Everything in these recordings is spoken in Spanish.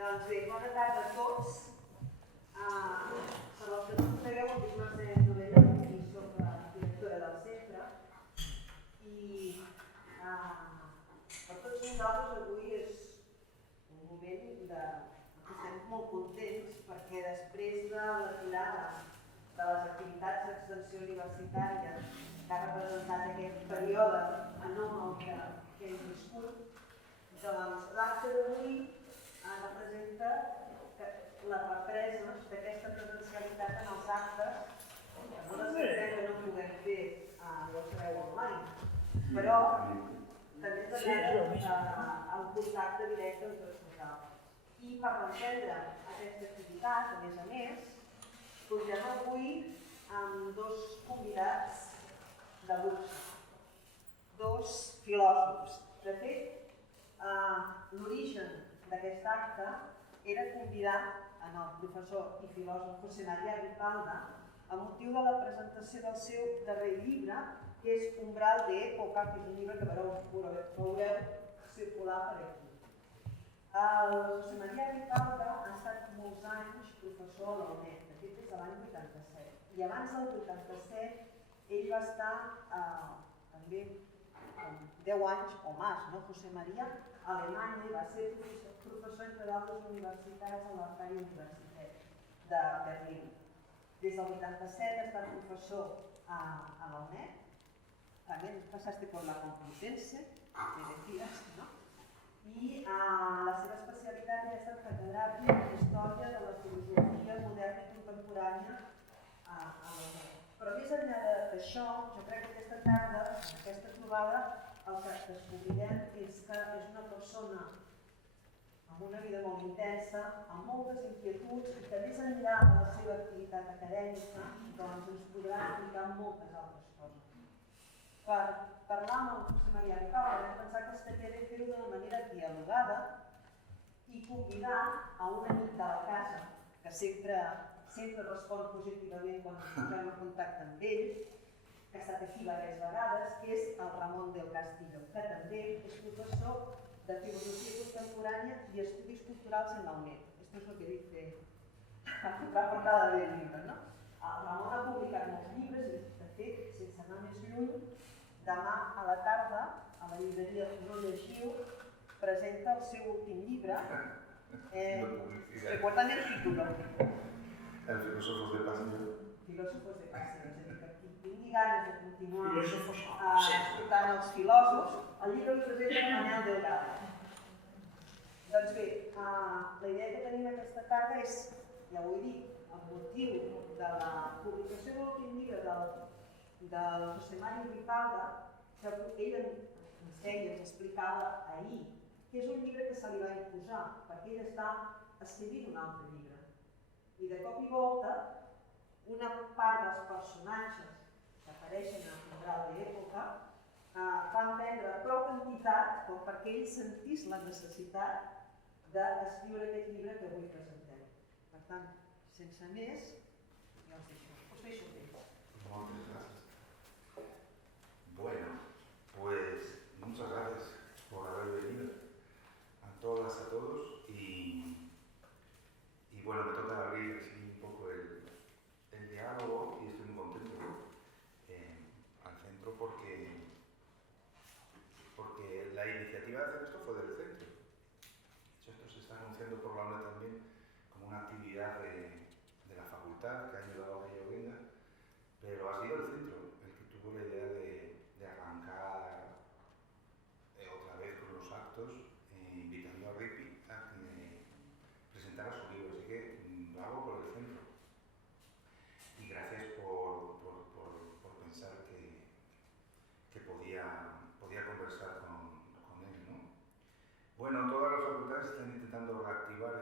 Doncs bé, bona tarda a tots. Per als que no em conegueu, em dic Mercè Novella i soc la directora del centre. I per tots nosaltres avui és un moment que estem molt contents perquè després de l'aturada de les activitats d'extensió universitària que ha representat aquest període anòmal que hem viscut, doncs l'acte d'avui representa la represa d'aquesta presencialitat en els actes, que no descartem que no puguem fer, ja ho sabeu, online, però també ens agrada el contacte directe amb tots nosaltres. I per reprendre aquesta activitat, a més, portem avui amb dos convidats de luxe, dos filòsofs. De fet, l'origen d'aquest acte era convidar el professor i filòsof José María Ripalda a motiu de la presentació del seu darrer llibre, que és Umbral de Època, que és un llibre que veureu circular per aquí. El José María Ripalda ha estat molts anys professor a la UNED, de fet des de l'any 87. I abans del 87 ell va estar també 10 anys o més, no, José María, a Alemanya, i va ser professor entre d'altres universitats a la Freie Universität de Berlín. Des del 87 ha estat professor a la UNED, també passaste por la Complutense, me decías, no? I la seva especialitat ha estat catedràtic en Història de la Filosofia Moderna i Contemporània a la UNED. Però més enllà d'això, jo crec que aquesta tarda, en aquesta trobada, el que descobrirem és que és una persona amb una vida molt intensa, amb moltes inquietuds i que més enllà de la seva activitat acadèmica doncs ens podrà explicar moltes altres coses. Per parlar amb el José María Ripalda vam pensar que estaria bé fer-ho d'una manera dialogada i convidar a un amic de la casa que sempre respon positivament quan ens posem en contacte amb ell, que ha estat aquí diverses vegades, que és el Ramon del Castillo, que també és professor de Filosofia Contemporània i Estudis Culturals en la UNED. Esto es lo que dice la portada del llibre, no? El Ramon ha publicat molts llibres i, de fet, sense anar més lluny, demà a la tarda, a la llibreria No Llegiu, presenta el seu últim llibre. Recuerdan el título. El Filósofos de Pasillo. Filòsofos de Pasillo, és a dir, que tingui ganes de continuar escoltant els filòsofs, el llibre el presenta Manel Delgado. Doncs bé, la idea que tenim aquesta tarda és, ja ho he dit, el motiu de la publicació de l'últim llibre del José María Ripalda, que ell ens deia, ens explicava ahir, que és un llibre que se li va imposar, perquè ell està escrivint un altre llibre. I de cop i volta, una part dels personatges que apareixen a Umbral de Època van prendre prou quantitat com perquè ell sentís la necessitat d'escriure aquest llibre que avui presentem. Per tant, sense més, ja us deixo temps. Muchas gracias. Bueno, pues muchas gracias por haber venido a todas, a todos y bueno, me toca abrir así un poco el diálogo y estoy muy contento al centro porque la iniciativa de hacer esto fue del centro. De hecho, esto se está anunciando por la UNED también como una actividad de la facultad que ha ayudado a que yo venga, pero ha sido el centro el que tuvo la idea de arrancar otra vez con los actos, invitando a Ripi a que presentara su libro, así que lo hago por el centro. Y gracias por pensar que podía conversar con él, ¿no? Bueno, todas las facultades están intentando reactivar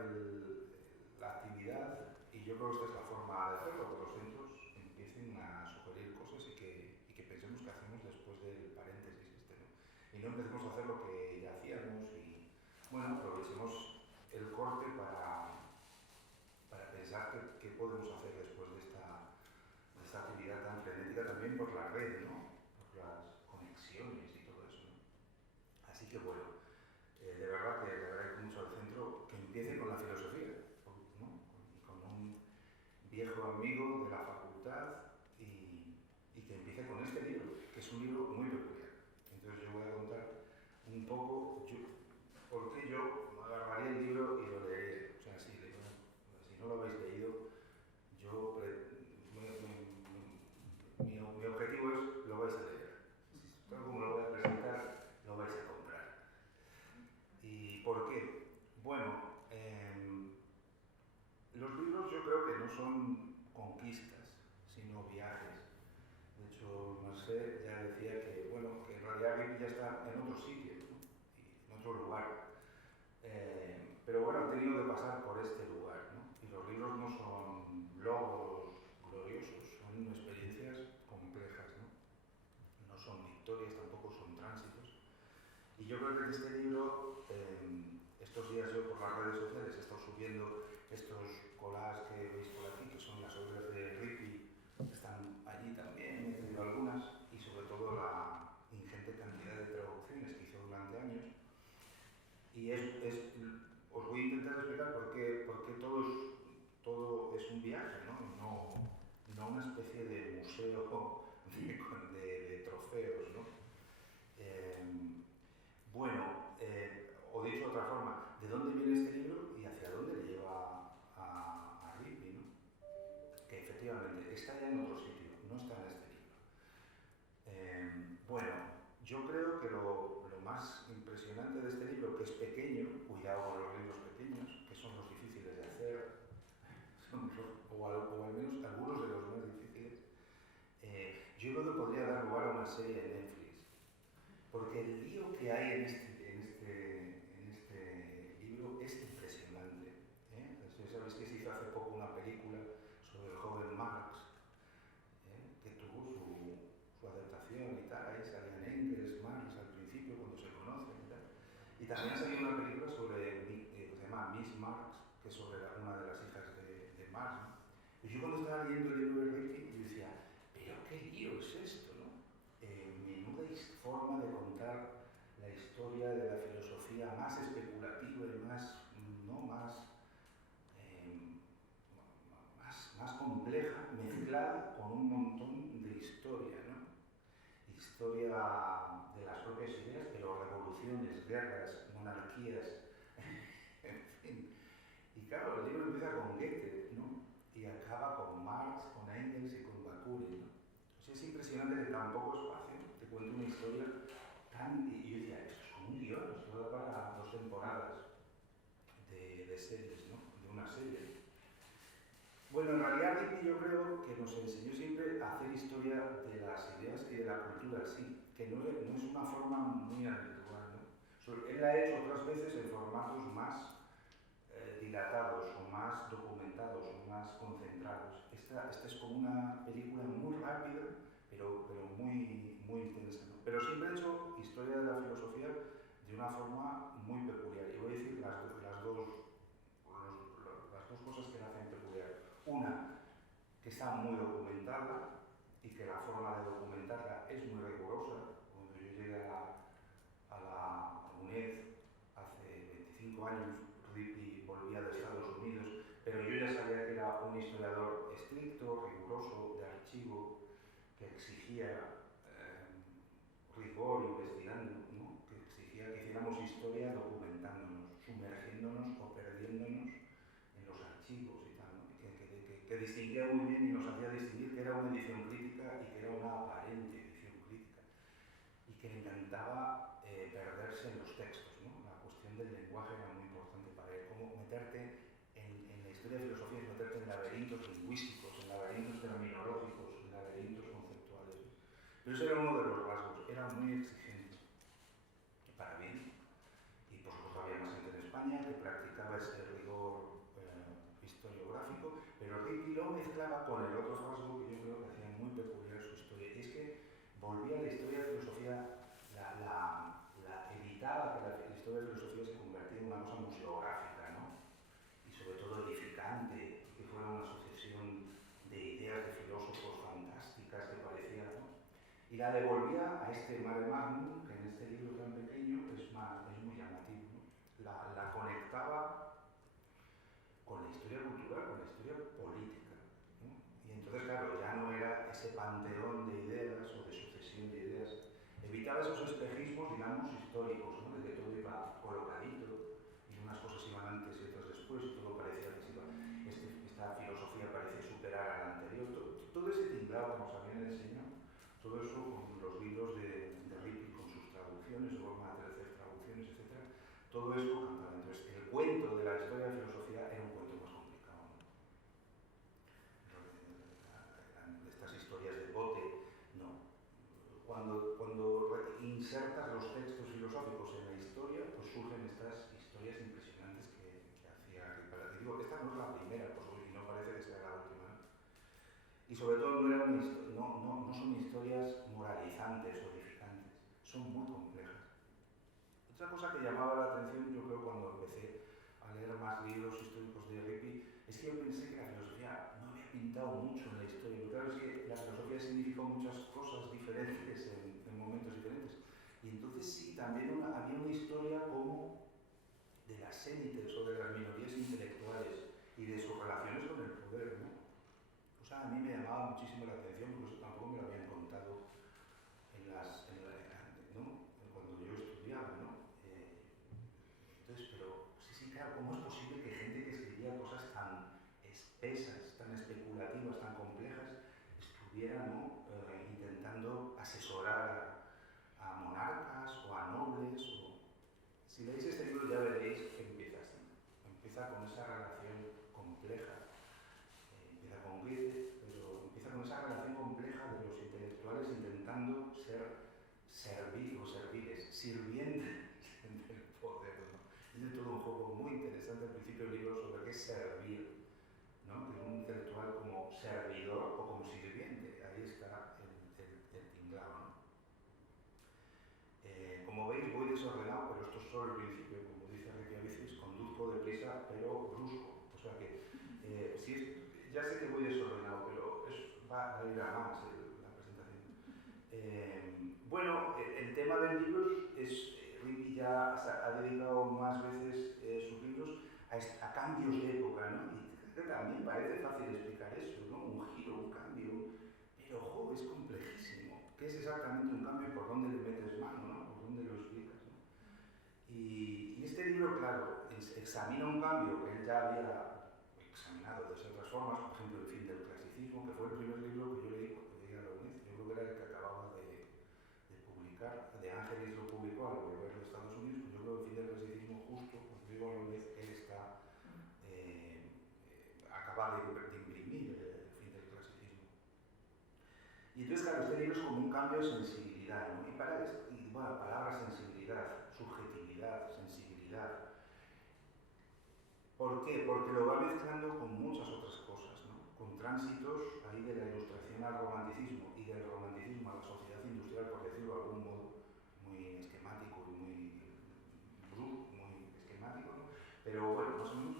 la actividad y yo creo que esta es la forma de hacerlo, que los centros empiecen a sugerir cosas y que pensemos qué hacemos después del paréntesis este, ¿no? Y no empecemos a hacer lo que ya hacíamos y, bueno, aprovechemos el corte para pensar qué podemos hacer después de esta actividad tan frenética también por la red, ¿no? Por las conexiones y todo eso, ¿no? Así que bueno, de verdad que le agradezco mucho al centro que empiece con la filosofía son conquistas, sino viajes. De hecho, Marcel ya decía que, bueno, que en realidad Ripley ya está en otro sitio, ¿no? Y en otro lugar. Pero bueno, ha tenido que pasar por este lugar, ¿no? Y los libros no son logros gloriosos, son experiencias complejas, ¿no? No son victorias, tampoco son tránsitos. Y yo creo que en este libro, estos días yo por las redes sociales he estado subiendo estos collages que veis por aquí, que son las obras de Ripley, están allí también, he tenido algunas, y sobre todo la ingente cantidad de traducciones que hizo durante años. Y os voy a intentar explicar por qué todo es un viaje, no una especie de museo de trofeos, ¿no? O dicho de otra forma, ¿de dónde viene este libro y hacia dónde le lleva a Ripley, ¿no? Que efectivamente está ya en otro sitio, no está en este libro. Yo creo que lo más impresionante de este libro, que es pequeño, cuidado con los libros pequeños, que son los difíciles de hacer, o al menos algunos de los más difíciles, yo creo que podría dar lugar a una serie de Netflix. Porque el lío que hay en este libro es impresionante. Sabéis que se hizo hace poco una película sobre el joven Marx, que tuvo su adaptación y tal. Ahí salían Engels, Marx al principio cuando se conocen y tal. Y también salió una película que se llama Miss Marx, que es sobre una de las hijas de Marx, ¿no? Y yo cuando estaba leyendo el libro de Ripley, yo decía, pero qué lío es esto, ¿no? Menuda forma de contar la historia de la filosofía más especulativa y más compleja, mezclada con un montón de historia, ¿no? Historia de las propias ideas, pero revoluciones, guerras, monarquías, en fin. Y claro, el libro empieza con Goethe, ¿no? Y acaba con Marx, con Engels y con Bakunin, ¿no? Es impresionante que tan poco espacio te cuente una historia tan... Y yo decía, esto es como un guión, esto da para 2 temporadas de series, ¿no? De una serie. Bueno, en realidad Ripley yo creo que nos enseñó siempre a hacer historia de las ideas y de la cultura, sí, que no es una forma muy habitual, ¿no? Él la ha hecho otras veces en formatos más dilatados o más documentados o más concentrados. Esta es como una película muy rápida, pero muy intensa, ¿no? Pero siempre he hecho historia de la filosofía de una forma muy peculiar. Y voy a decir las dos cosas que la hacen peculiar. Una, que está muy documentada y que la forma de documentarla es muy rigurosa. Cuando yo llegué a la UNED hace 25 años, Ripley volvía de Estados Unidos, pero yo ya sabía que era un historiador estricto, riguroso, de archivo, que exigía rigor investigando, ¿no? Que exigía que hiciéramos historia documentándonos, sumergiéndonos o perdiéndonos en los archivos y tal, ¿no? Que distinguía muy bien y nos hacía distinguir que era una edición crítica y que era una aparente edición crítica, y que le encantaba perderse en los textos, ¿no? La cuestión del lenguaje era muy importante para él, cómo meterte en la historia de filosofía es meterte en laberintos lingüísticos, en laberintos terminológicos, en laberintos conceptuales, ¿no? Pero ese era uno de los rasgos, era muy exigente, para bien, y por supuesto había más gente en España que practicaba ese rigor historiográfico, pero Ripley lo mezclaba con el otro rasgo que yo creo que hacía muy peculiar su historia, y es que volvía a la historia de filosofía, evitaba que la historia de filosofía se convirtiera en una cosa museográfica, ¿no? Y sobre todo edificante, que fuera una sucesión de ideas de filósofos fantásticas que parecían, ¿no? Y la devolvía a este mare magnum, que en este libro tan pequeño es muy llamativo, ¿no? La conectaba con la historia cultural, con la historia política, ¿no? Y entonces, claro, ya no era ese panteón de ideas o de sucesión de ideas. Evitaba esos espejismos, digamos, históricos, ¿no? De que todo iba colocadito y unas cosas iban antes y otras después, y todo parecía que esta filosofía parecía superar a la anterior. Todo ese tinglado que nos habían enseñado, todo eso con los libros de Ripley, con sus traducciones, luego más de 13 traducciones, etc. Todo eso cantaba. Entonces, el cuento de la historia de filosofía era un cuento más complicado, ¿no? Y sobre todo no, no son historias moralizantes o edificantes, son muy complejas. Otra cosa que llamaba la atención, yo creo, cuando empecé a leer más libros históricos de Ripi, es que yo pensé que la filosofía no había pintado mucho en la historia. Pero claro, es que la filosofía significó muchas cosas diferentes en momentos diferentes. Y entonces sí, también había una historia como de las élites o de las minorías intelectuales y de sus relaciones con el poder, ¿no? O sea, a mí me llamaba muchísimo la atención, porque eso tampoco me lo habían contado ¿no? Cuando yo estudiaba, ¿no? Entonces, pero sí, claro, ¿cómo es posible que gente que escribía cosas tan espesas, tan especulativas, tan complejas, estuviera, ¿no? Intentando asesorar a monarcas o a nobles? Si leéis este libro ya veréis que empieza así. Empieza con esa relación compleja. Empieza con Goethe, pero empieza con esa relación compleja de los intelectuales intentando ser serviles, sirvientes del poder, ¿no? Es todo un juego muy interesante al principio del libro sobre qué es servir, ¿no? De un intelectual como servidor o como sirviente. Ahí está el tinglado, ¿no? Como veis, voy desordenado, pero esto es solo el principio. Como dice Reykjavík, conduzco deprisa, pero brusco. O sea que, ya sé que voy desordenado, pero va a ir a más la presentación. Bueno, el tema del libro es, Ripi ya ha dedicado más veces sus libros a cambios de época, ¿no? Y también parece fácil explicar eso, ¿no? Un giro, un cambio, pero ojo, es complejísimo. ¿Qué es exactamente un cambio y por dónde le metes mano, ¿no? ¿Por dónde lo explicas, ¿no? Y este libro, claro, examina un cambio que él ya había examinado de otras formas, por ejemplo, El fin del clasicismo, que fue el primer libro que yo leí cuando llegué a la UNED. Yo creo que era el que acababa de publicar. De Ángeles lo publicó al volver de Estados Unidos, pues yo creo que El fin del clasicismo, justo cuando llego a la UNED, él está acaba de imprimir El fin del clasicismo. Y entonces, claro, este libro es como un cambio de sensibilidad, ¿no? Bueno, palabra sensibilidad, subjetividad, sensibilidad. ¿Por qué? Porque lo va mezclando con muchas otras cosas, ¿no? Con tránsitos ahí de la Ilustración al romanticismo y del romanticismo a la sociedad industrial, por decirlo de algún modo, muy esquemático y muy brusco, muy esquemático, ¿no? Pero bueno, más o menos.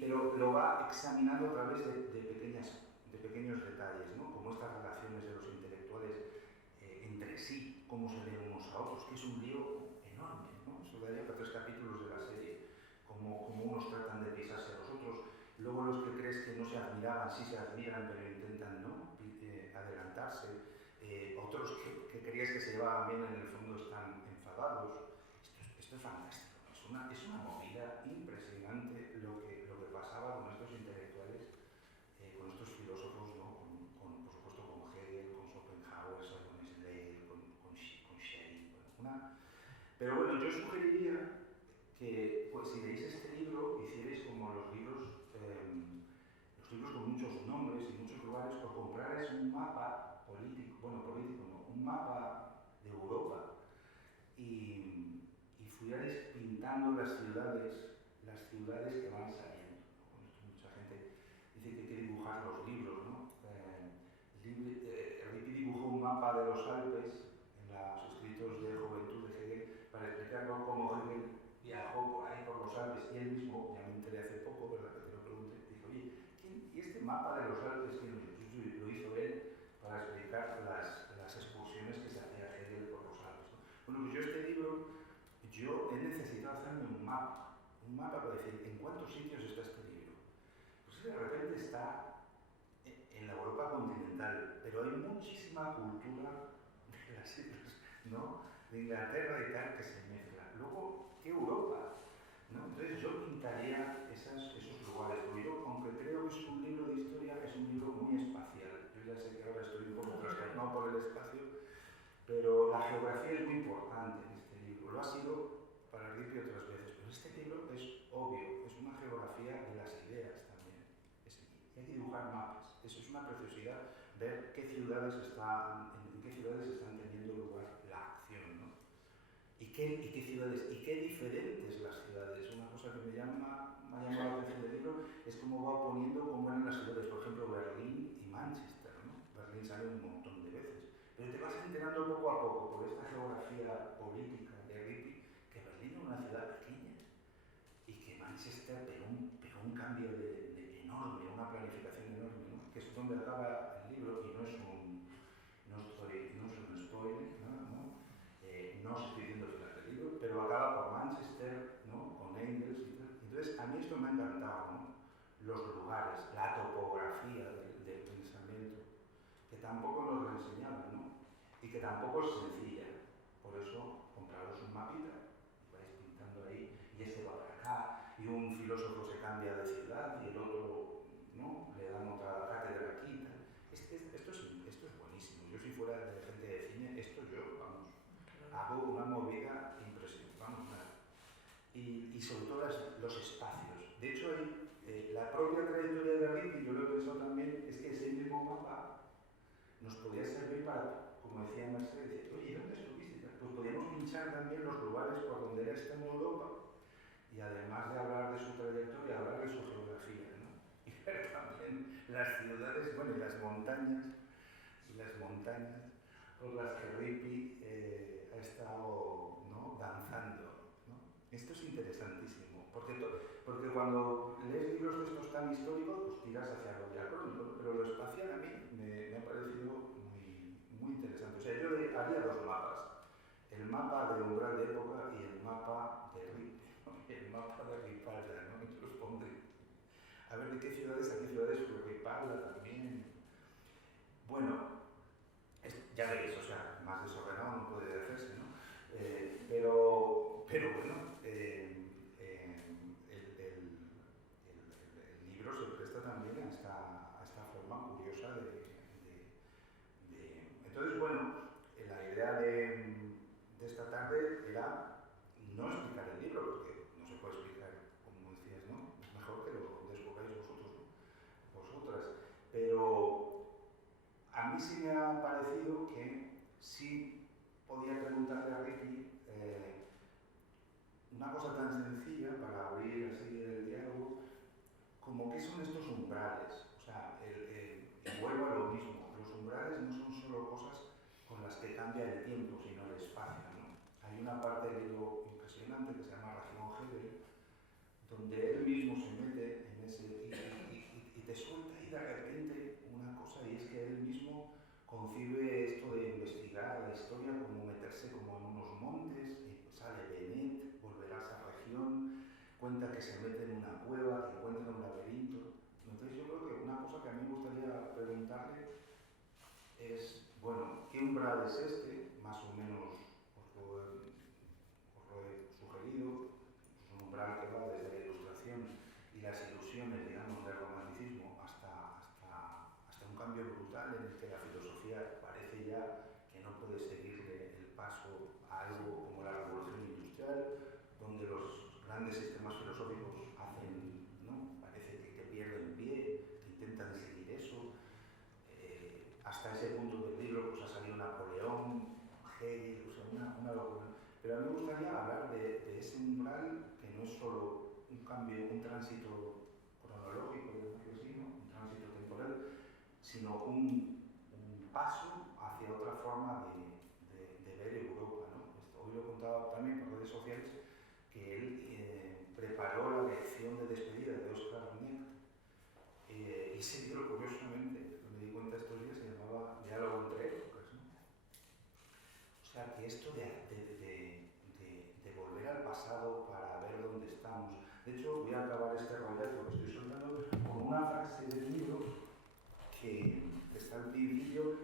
Pero lo va examinando a través de pequeños detalles, ¿no? Como estas relaciones de los intelectuales entre sí, cómo se leen unos a otros, que es un lío enorme, ¿no? Eso daría para 3 capítulos de la serie, como unos tratan de pisarse a los otros. Luego los que crees que no se admiraban, sí se admiran, pero intentan, ¿no? Adelantarse. Otros que creías que se llevaban bien, en el fondo están enfadados. Esto es fantástico. Es una movida impresionante lo que pasaba con estos intelectuales, con estos filósofos, ¿no? Por supuesto con Hegel, con Schopenhauer, con Slade, con Schelling. Pero bueno, yo sugeriría que, pues, si leéis este libro, hicierais como los libros con muchos nombres y muchos lugares, por comprarais un mapa político, no, un mapa de Europa y fuerais pintando las ciudades que van saliendo, ¿no? Mucha gente dice que hay que dibujar los libros, ¿no? Ripi dibujó un mapa de los Alpes en los escritos de Juventud de Hegel para explicarlo cómo Hegel viajó por ahí por los Alpes, y él mismo, ya me enteré hace poco, ¿verdad? Que te lo pregunté, dijo, oye, ¿y este mapa de los Alpes quién lo hizo? Lo hizo él para explicar las excursiones que se hacía Hegel por los Alpes, ¿no? Bueno, pues yo este libro, yo he necesitado hacerme un mapa para decir, ¿en cuántos sitios está este libro? Pues de repente está en la Europa continental, pero hay muchísima cultura de las islas, ¿no? De Inglaterra y tal, que se mezcla. Luego, ¿qué Europa? ¿No? Entonces yo pintaría esos lugares, porque yo, aunque creo que es un libro de historia, es un libro muy espacial. Yo ya sé que ahora estoy un poco trastornado por el espacio, pero la geografía es muy importante en este libro. Lo ha sido para Ripi otras veces, pero este libro es obvio, es una geografía de las ideas también. Hay que dibujar mapas. Eso es una preciosidad, ver en qué ciudades están teniendo lugar la acción, ¿no? ¿Y qué ciudades? ¿Y qué diferentes las ciudades? Una cosa que me ha llamado la atención del libro es cómo va poniendo cómo eran las ciudades, por ejemplo, Berlín y Manchester. enterando poco a poco por esta geografía política de Rippey que Berlín es una ciudad pequeña y que Manchester pegó un cambio enorme, una planificación enorme, ¿no? Que es donde acaba el libro y no es un spoiler, ¿no? No os estoy diciendo el final del libro, pero acaba por Manchester, ¿no? Con Engels y tal. Entonces, a mí esto me ha encantado, ¿no? Los lugares, la topografía del pensamiento, que tampoco nos lo enseñaban, ¿no? Y que tampoco es sencilla. Por eso, compraros un mapita y vais pintando ahí, y este va para acá, y un filósofo se cambia de ciudad y el otro, ¿no? Le dan otra cátedra aquí y tal. Esto es buenísimo. Yo si fuera de gente de cine, vamos, hago una movida impresionante, vamos, nada. Y sobre todo los espacios. De hecho, la propia trayectoria de Rippey, yo lo he pensado también, es que ese mismo mapa nos podía servir para, como decía Mercedes, oye, ¿dónde estuviste? Pues podíamos pinchar también los lugares por donde era esta en Europa y además de hablar de su trayectoria, hablar de su geografía, ¿no? Y ver también las ciudades, bueno, y las montañas por las que Rippey ha estado, ¿no? Danzando, ¿no? Esto es interesantísimo, porque cuando lees libros de estos tan históricos, pues tiras hacia lo diacrónico, pero lo espacial a mí me ha parecido muy interesante. O sea, yo haría dos mapas, el mapa de umbral de época y el mapa de Rippey, ¿no? El mapa de Ripalda, ¿no? Y los pondré. A ver de qué ciudades, a qué ciudades fue Ripalda también. Bueno, ya veréis, o sea, más desordenado no puede hacerse, ¿no? Pero bueno, el libro se presta también a esta forma curiosa Entonces, bueno, la idea de esta tarde era no explicar el libro, porque no se puede explicar, como decías, ¿no? Es mejor que lo descubráis vosotras. Pero a mí sí me ha parecido que sí podía preguntarle a Rippey una cosa tan sencilla para abrir así el diálogo, como qué son estos umbrales. O sea, vuelvo a lo mismo, los umbrales no son solo cosas con las que cambia el tiempo, sino el espacio, ¿no? Hay una parte del libro impresionante que se llama Ración Hegel, donde él mismo se mete en ese y te suelta ahí de repente una cosa, y es que él mismo concibe esto de investigar la historia como meterse como en unos montes, y pues sale Benet, volverá a esa región, cuenta que se mete en una cueva, que encuentra un laberinto. Entonces yo creo que una cosa que a mí me gustaría preguntarle es, bueno, ¿qué umbral es este? Más o menos os lo he sugerido. Es un umbral que va desde la ilustración y las ilusiones, digamos, del romanticismo hasta un cambio brutal en el que la filosofía parece ya que no puede seguirle el paso a algo como la revolución industrial, donde los grandes sistemas filosóficos hacen, ¿no? Parece que pierden pie, que intentan seguir eso. Hasta ese punto del libro pues ha salido Napoleón, Hegel, o sea, una locura. Pero a mí me gustaría hablar de ese umbral que no es solo un cambio, un tránsito cronológico, un tránsito temporal, sino un paso hacia otra forma de ver Europa, ¿no? Hoy lo he contado también por redes sociales, que él preparó la lección de despedida de Oscar Niemeyer, y ese libro, curiosamente, me di cuenta estos días, se llamaba Diálogo entre épocas, ¿no? O sea, que esto de volver al pasado para ver dónde estamos. De hecho, voy a acabar este rollazo que estoy soltando con una frase del libro que está al principio,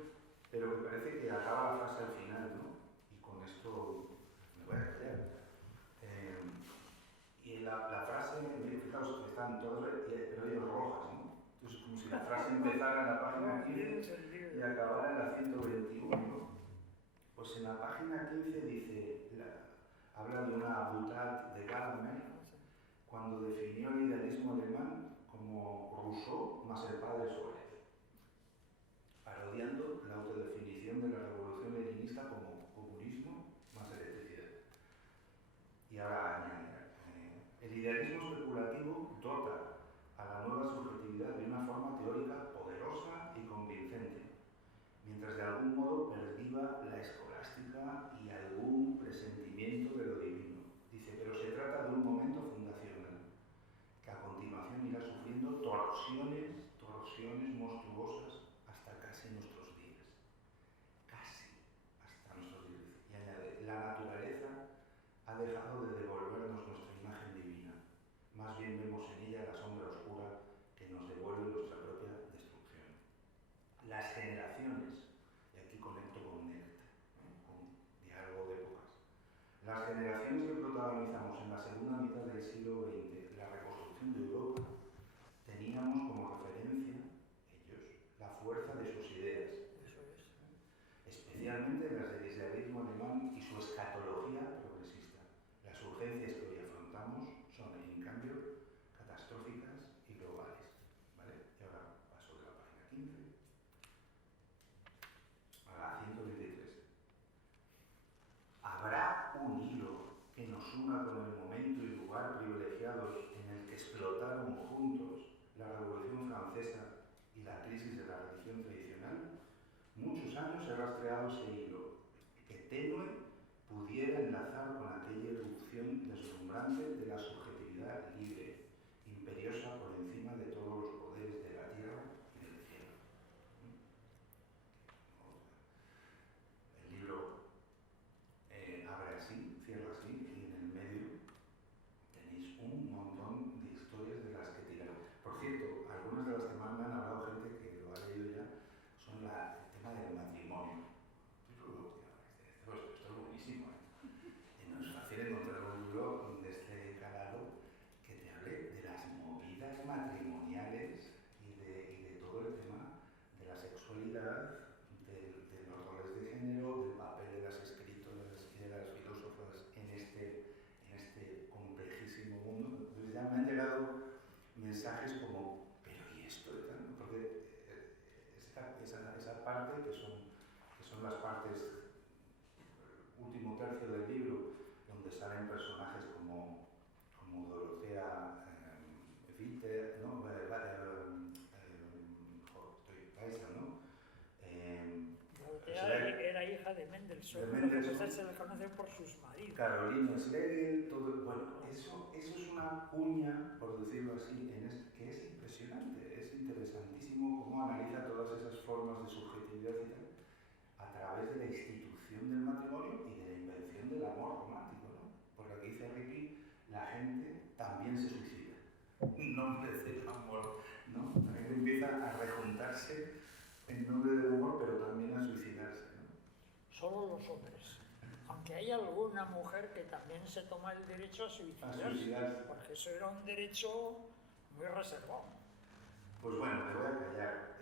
pero me parece que acaba la frase al final, ¿no? Y con esto me voy a callar. Y la frase, fijaos que están todas, pero hay rojas, ¿no? Entonces, como si la frase empezara en la página 15 y acabara en la 121. Pues en la página 15 dice, habla de una boutade de Gadamer, cuando definió el idealismo alemán como Rousseau más el padre Suárez, parodiando la autodefinición de la revolución leninista como comunismo más electricidad. Y ahora añade, el idealismo especulativo dota a la nueva subjetividad de una forma teórica poderosa y convincente, mientras de algún modo perviva la escolástica y algún presentimiento de lo divino. Dice, pero se trata de un momento fundacional, que a continuación irá sufriendo torsiones monstruosas hasta casi nuestros días. Casi hasta nuestros días. Y añade, la naturaleza ha dejado de devolvernos nuestra imagen divina. Más bien vemos en ella la sombra oscura que nos devuelve nuestra propia destrucción. Las generaciones, y aquí conecto con Néctar, con diálogo de épocas, las generaciones que protagonizamos en la segunda mitad del siglo XX la reconstrucción de Europa, teníamos como referencia, ellos, la fuerza de sus ideas, especialmente las del islamismo alemán y su escatología progresista. Las urgencias que hoy afrontamos son, en cambio, catastróficas y globales. ¿Vale? Y ahora paso de la página 15 a la 123. Habrá un hilo que nos una con el momento y lugar privilegiados en el que explotaron juntos la Revolución Francesa y la crisis de la religión tradicional. Muchos años he rastreado ese hilo, que tenue pudiera enlazar con aquella irrupción deslumbrante de la subjetividad libre, imperiosa por encima de todos los poderes de la tierra y del cielo. El libro abre así, cierra así, y en el medio tenéis un montón de historias de las que tirar. Por cierto, algunas de las que más me han hablado gente que lo ha leído ya son el tema del matrimonio. Esto es buenísimo, ¿eh? Y no es fácil encontrar un libro de este calado que te hable de las movidas matrimoniales y de todo el tema de la sexualidad, de los roles de género, del papel de las escritoras y de las filósofas en este complejísimo mundo. Entonces ya me han llegado mensajes como, pero ¿y esto? Porque esa parte que son las partes, último tercio del libro, donde salen personajes como Dorothea Witte, ¿no? Weissel, ¿no? Era hija de Mendelssohn, lo que pasa es que se le conoce por sus maridos. Carolina Schlegel, todo. Bueno, eso es una cuña, por decirlo así, que es impresionante, es interesantísimo cómo analiza todas esas formas de subjetividad y tal, a través de la institución del matrimonio y de la invención del amor romántico, ¿no? Porque aquí dice Ricky, la gente también se suicida. En nombre del amor, ¿no? La gente empieza a rejuntarse en nombre del amor, pero también a suicidarse, ¿no? Solo los hombres. Aunque hay alguna mujer que también se toma el derecho a suicidarse, porque eso era un derecho muy reservado. Pues bueno, me voy a callar.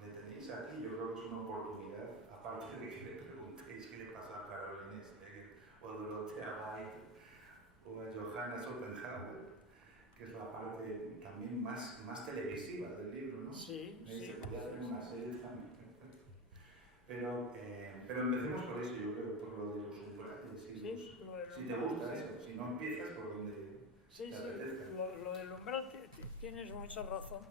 Le tenéis aquí, yo creo que es una oportunidad, aparte de que le preguntéis qué le pasó a Carolina Schlegel o a Dorothea Witte o a Johanna Schopenhauer, que es la parte también más televisiva del libro, ¿no? Sí, Se podría hacer una serie también. Pero empecemos por eso, yo creo, por lo de los umbrales. Si te gusta eso, si no empiezas por donde te apetezca. Lo del umbral, tienes mucha razón,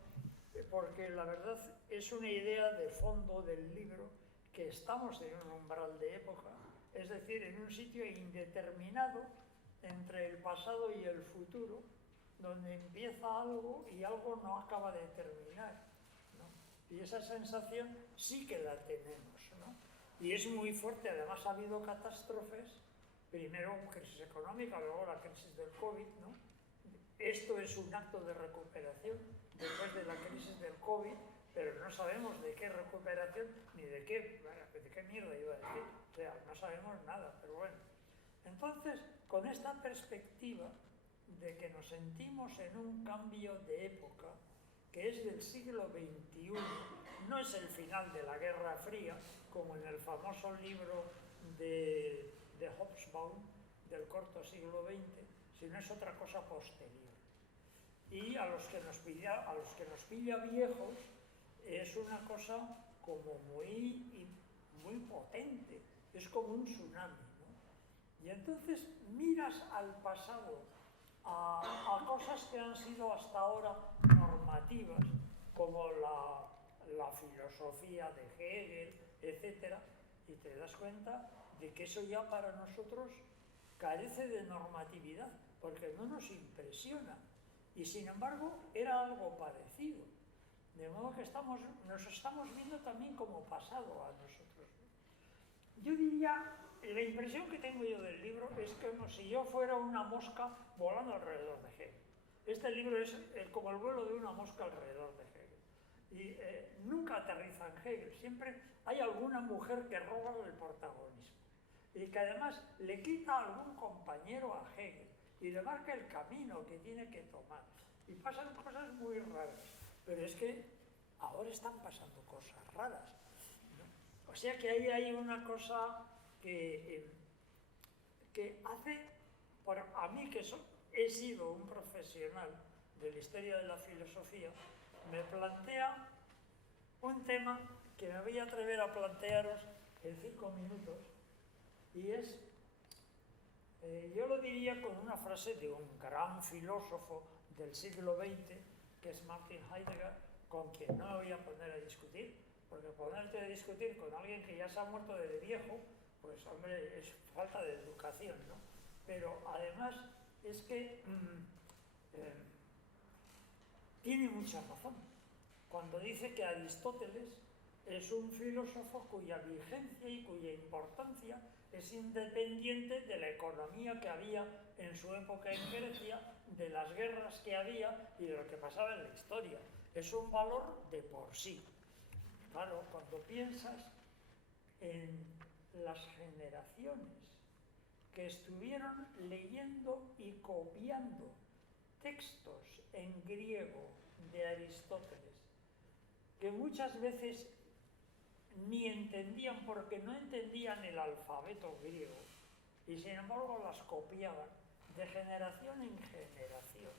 porque la verdad es una idea de fondo del libro que estamos en un umbral de época, es decir, en un sitio indeterminado entre el pasado y el futuro, donde empieza algo y algo no acaba de terminar, ¿no? Y esa sensación sí que la tenemos, ¿no? Y es muy fuerte, además ha habido catástrofes, primero crisis económica, luego la crisis del COVID, ¿no? Esto es un acto de recuperación después de la crisis del COVID, pero no sabemos de qué recuperación ni de qué mierda iba a decir. O sea, no sabemos nada, pero bueno. Entonces, con esta perspectiva de que nos sentimos en un cambio de época, que es del siglo XXI, no es el final de la Guerra Fría, como en el famoso libro de Hobsbawm, del corto siglo XX, sino es otra cosa posterior. Y a los que nos pilla viejos, es una cosa como muy potente, es como un tsunami, ¿no? Y entonces miras al pasado, a cosas que han sido hasta ahora normativas, como la filosofía de Hegel, etc. Y te das cuenta de que eso ya para nosotros carece de normatividad, porque no nos impresiona. Y sin embargo, era algo parecido. De modo que nos estamos viendo también como pasado a nosotros. Yo diría, la impresión que tengo yo del libro es como si yo fuera una mosca volando alrededor de Hegel. Este libro es como el vuelo de una mosca alrededor de Hegel. Y nunca aterriza en Hegel, siempre hay alguna mujer que roba el protagonismo. Y que además le quita a algún compañero a Hegel y le marca el camino que tiene que tomar. Y pasan cosas muy raras. Pero es que ahora están pasando cosas raras, ¿no? O sea que ahí hay una cosa que hace, a mí que he sido un profesional de la historia de la filosofía, me plantea un tema que me voy a atrever a plantearos en 5 minutos, y es, yo lo diría con una frase de un gran filósofo del siglo XX, que es Martin Heidegger, con quien no me voy a poner a discutir, porque ponerte a discutir con alguien que ya se ha muerto de viejo, pues hombre, es falta de educación, ¿no? Pero además es que tiene mucha razón cuando dice que Aristóteles es un filósofo cuya vigencia y cuya importancia es independiente de la economía que había en su época en Grecia, de las guerras que había y de lo que pasaba en la historia. Es un valor de por sí. Claro, cuando piensas en las generaciones que estuvieron leyendo y copiando textos en griego de Aristóteles, que muchas veces ni entendían porque no entendían el alfabeto griego, y sin embargo las copiaban de generación en generación.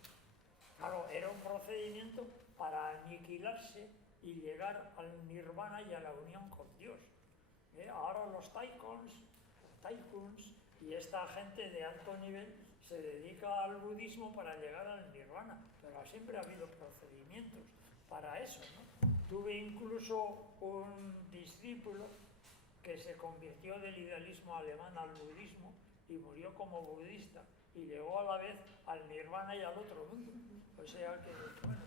Claro, era un procedimiento para aniquilarse y llegar al nirvana y a la unión con Dios. Ahora los tycoons y esta gente de alto nivel se dedica al budismo para llegar al nirvana, pero siempre ha habido procedimientos para eso, ¿no? Tuve incluso un discípulo que se convirtió del idealismo alemán al budismo y murió como budista y llegó a la vez al nirvana y al otro mundo. O sea que, bueno,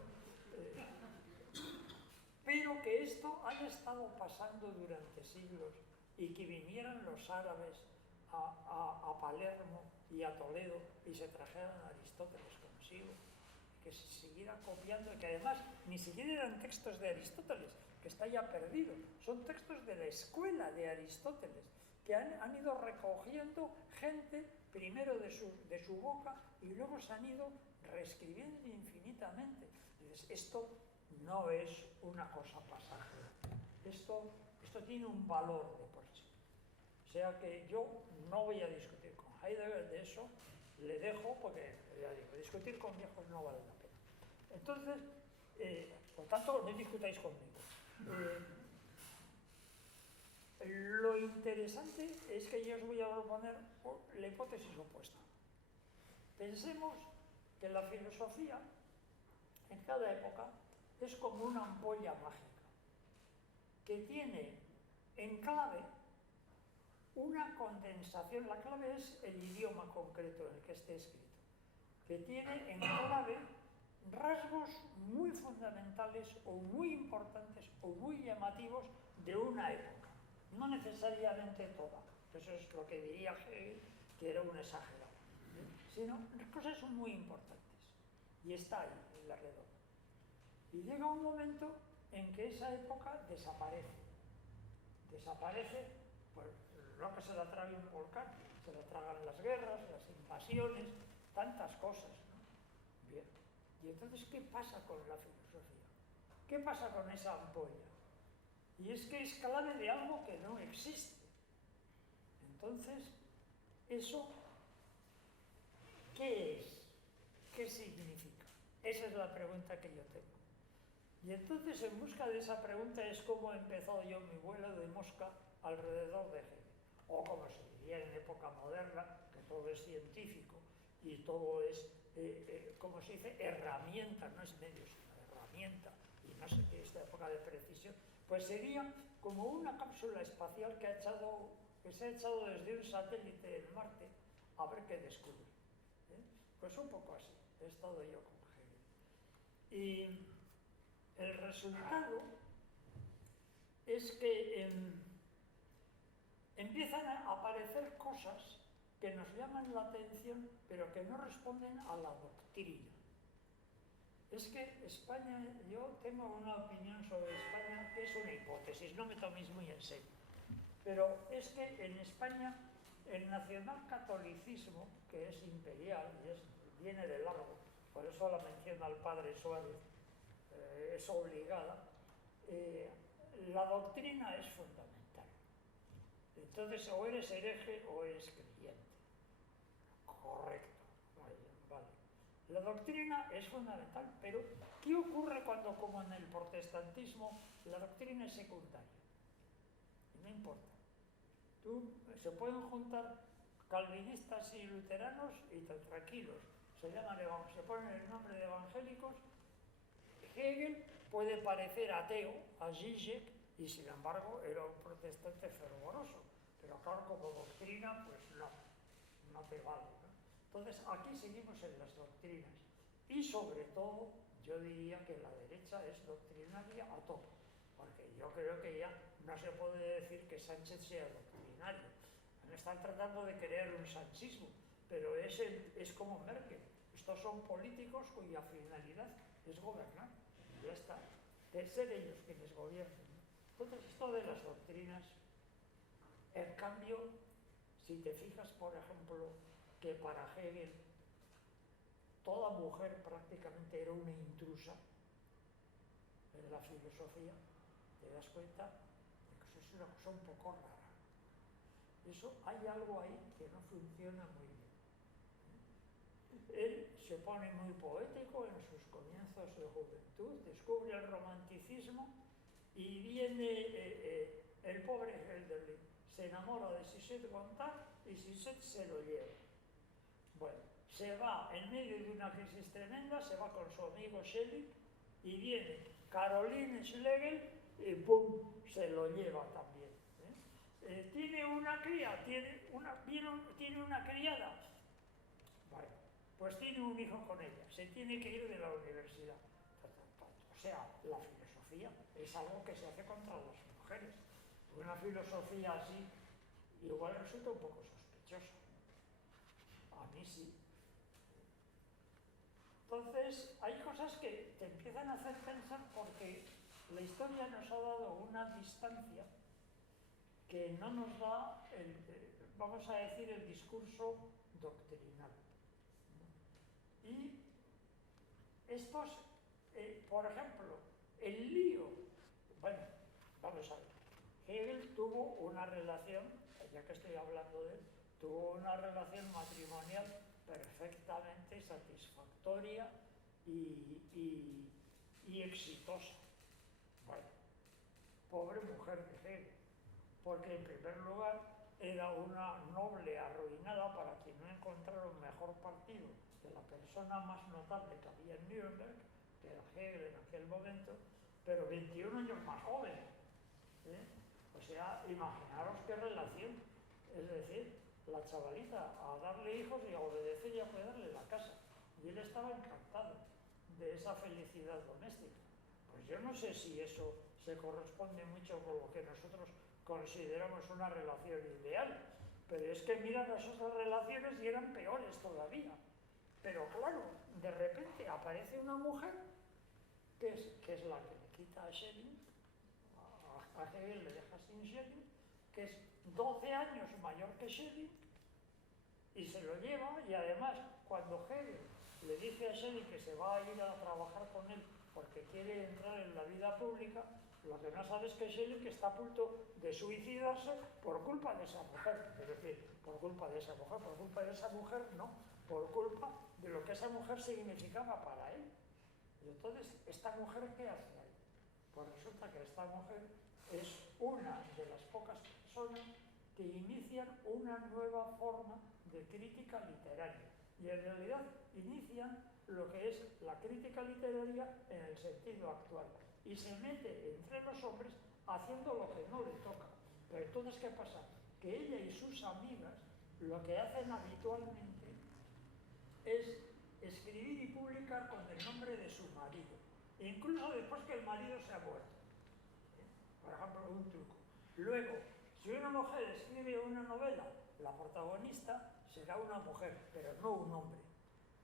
pero que esto haya estado pasando durante siglos y que vinieran los árabes a Palermo y a Toledo y se trajeran a Aristóteles consigo, que se siguiera copiando y que además ni siquiera eran textos de Aristóteles, que está ya perdido, son textos de la escuela de Aristóteles, que han ido recogiendo gente primero de su boca y luego se han ido reescribiendo infinitamente. Dices, esto no es una cosa pasajera, esto tiene un valor de por sí. O sea que yo no voy a discutir con Heidegger de eso, le dejo porque, ya digo, discutir con viejos no vale la pena. Entonces, por tanto, no discutáis conmigo. Lo interesante es que yo os voy a proponer la hipótesis opuesta. Pensemos que la filosofía, en cada época, es como una ampolla mágica, que tiene en clave una condensación, la clave es el idioma concreto en el que esté escrito, que tiene en clave rasgos muy fundamentales o muy importantes o muy llamativos de una época, no necesariamente toda, eso es lo que diría Hegel, que era un exagerado, sino cosas muy importantes, y está ahí, en la redonda. Y llega un momento en que esa época desaparece, pues no que se la trague un volcán, se la tragan las guerras, las invasiones, tantas cosas, ¿no? Bien. Y entonces, ¿qué pasa con la filosofía? ¿Qué pasa con esa ampolla? Y es que es clave de algo que no existe. Entonces, ¿eso qué es? ¿Qué significa? Esa es la pregunta que yo tengo. Y entonces, en busca de esa pregunta, es como he empezado yo mi vuelo de mosca alrededor de Hegel. O como se diría en época moderna, que todo es científico y todo es, como se dice, herramienta, no es medio, sino herramienta y no sé qué, esta época de precisión, pues sería como una cápsula espacial que se ha echado desde un satélite en Marte a ver qué descubre. Pues un poco así, he estado yo con Hegel. Y el resultado es que empiezan a aparecer cosas que nos llaman la atención, pero que no responden a la doctrina. Es que España, yo tengo una opinión sobre España que es una hipótesis, no me toméis muy en serio. Pero es que en España el nacionalcatolicismo, que es imperial y viene de largo, por eso la mención al padre Suárez es obligada, la doctrina es fundamental. Entonces, o eres hereje o eres creyente. Correcto. Vale. La doctrina es fundamental, pero ¿qué ocurre cuando, como en el protestantismo, la doctrina es secundaria? No importa. Se pueden juntar calvinistas y luteranos y tranquilos. Se ponen el nombre de evangélicos. Hegel puede parecer ateo a Zizek y sin embargo era un protestante fervoroso. Pero claro, como doctrina, pues no te vale, ¿no? Entonces, aquí seguimos en las doctrinas. Y sobre todo, yo diría que la derecha es doctrinaria a tope. Porque yo creo que ya no se puede decir que Sánchez sea doctrinario. Están tratando de crear un sanchismo, pero es como Merkel. Estos son políticos cuya finalidad es gobernar. Ya está. De ser ellos quienes gobiernen. Entonces, esto de las doctrinas, en cambio, si te fijas, por ejemplo, que para Hegel toda mujer prácticamente era una intrusa en la filosofía, te das cuenta de que eso es una cosa un poco rara. Eso, hay algo ahí que no funciona muy bien. Él se pone muy poético en sus comienzos de juventud, descubre el romanticismo y viene el pobre Hölderlin, se enamora de Suzette Gontard y Suzette se lo lleva. Bueno, se va en medio de una crisis tremenda, se va con su amigo Schelling y viene Caroline Schlegel y ¡pum!, se lo lleva también. Tiene una cría, tiene una criada. Bueno, pues tiene un hijo con ella, se tiene que ir de la universidad. O sea, la filosofía es algo que se hace contra las mujeres. Una filosofía así igual resulta un poco sospechosa. A mí sí. Entonces, hay cosas que te empiezan a hacer pensar porque la historia nos ha dado una distancia que no nos da, vamos a decir, el discurso doctrinal. Y estos, por ejemplo, el lío, bueno, vamos a ver, Hegel tuvo una relación, ya que estoy hablando de él, tuvo una relación matrimonial perfectamente satisfactoria y exitosa. Bueno, pobre mujer de Hegel, porque en primer lugar era una noble arruinada para quien no encontrara un mejor partido de la persona más notable que había en Nuremberg, que era Hegel en aquel momento, pero 21 años más joven. O sea, imaginaros qué relación. Es decir, la chavalita a darle hijos y a obedecer y a cuidarle la casa. Y él estaba encantado de esa felicidad doméstica. Pues yo no sé si eso se corresponde mucho con lo que nosotros consideramos una relación ideal, pero es que mira las otras relaciones y eran peores todavía. Pero claro, de repente aparece una mujer que es la que le quita a Schelling, a Hegel le deja sin Schelling, que es 12 años mayor que Schelling, y se lo lleva, y además cuando Hegel le dice a Schelling que se va a ir a trabajar con él porque quiere entrar en la vida pública, lo que no sabe es que Schelling está a punto de suicidarse por culpa de esa mujer. Es decir, por culpa de esa mujer no, por culpa de lo que esa mujer significaba para él. Y entonces, ¿esta mujer qué hace ahí? Pues resulta que esta mujer es una de las pocas personas que inician una nueva forma de crítica literaria. Y en realidad inician lo que es la crítica literaria en el sentido actual. y se mete entre los hombres haciendo lo que no le toca. Pero entonces, ¿qué pasa? Que ella y sus amigas lo que hacen habitualmente es escribir y publicar con el nombre de su marido, incluso después que el marido se ha muerto. Por ejemplo, un truco. Luego, si una mujer escribe una novela, la protagonista será una mujer, pero no un hombre.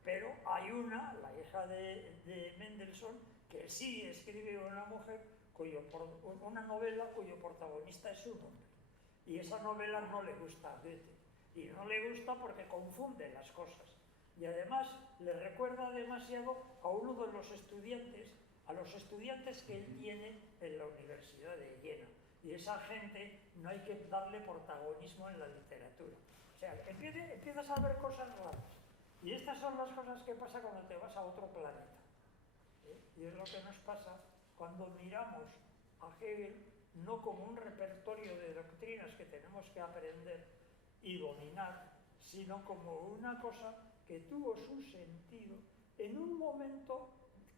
Pero hay una, la hija de Mendelssohn, que sí escribe una mujer, una novela cuyo protagonista es un hombre. Y esa novela no le gusta a Goethe. Y no le gusta porque confunde las cosas. Y además le recuerda demasiado a uno de los estudiantes, a los estudiantes que él tiene en la Universidad de Jena. Y esa gente no hay que darle protagonismo en la literatura. O sea, empiezas a ver cosas raras. Y estas son las cosas que pasa cuando te vas a otro planeta. Y es lo que nos pasa cuando miramos a Hegel no como un repertorio de doctrinas que tenemos que aprender y dominar, sino como una cosa que tuvo su sentido en un momento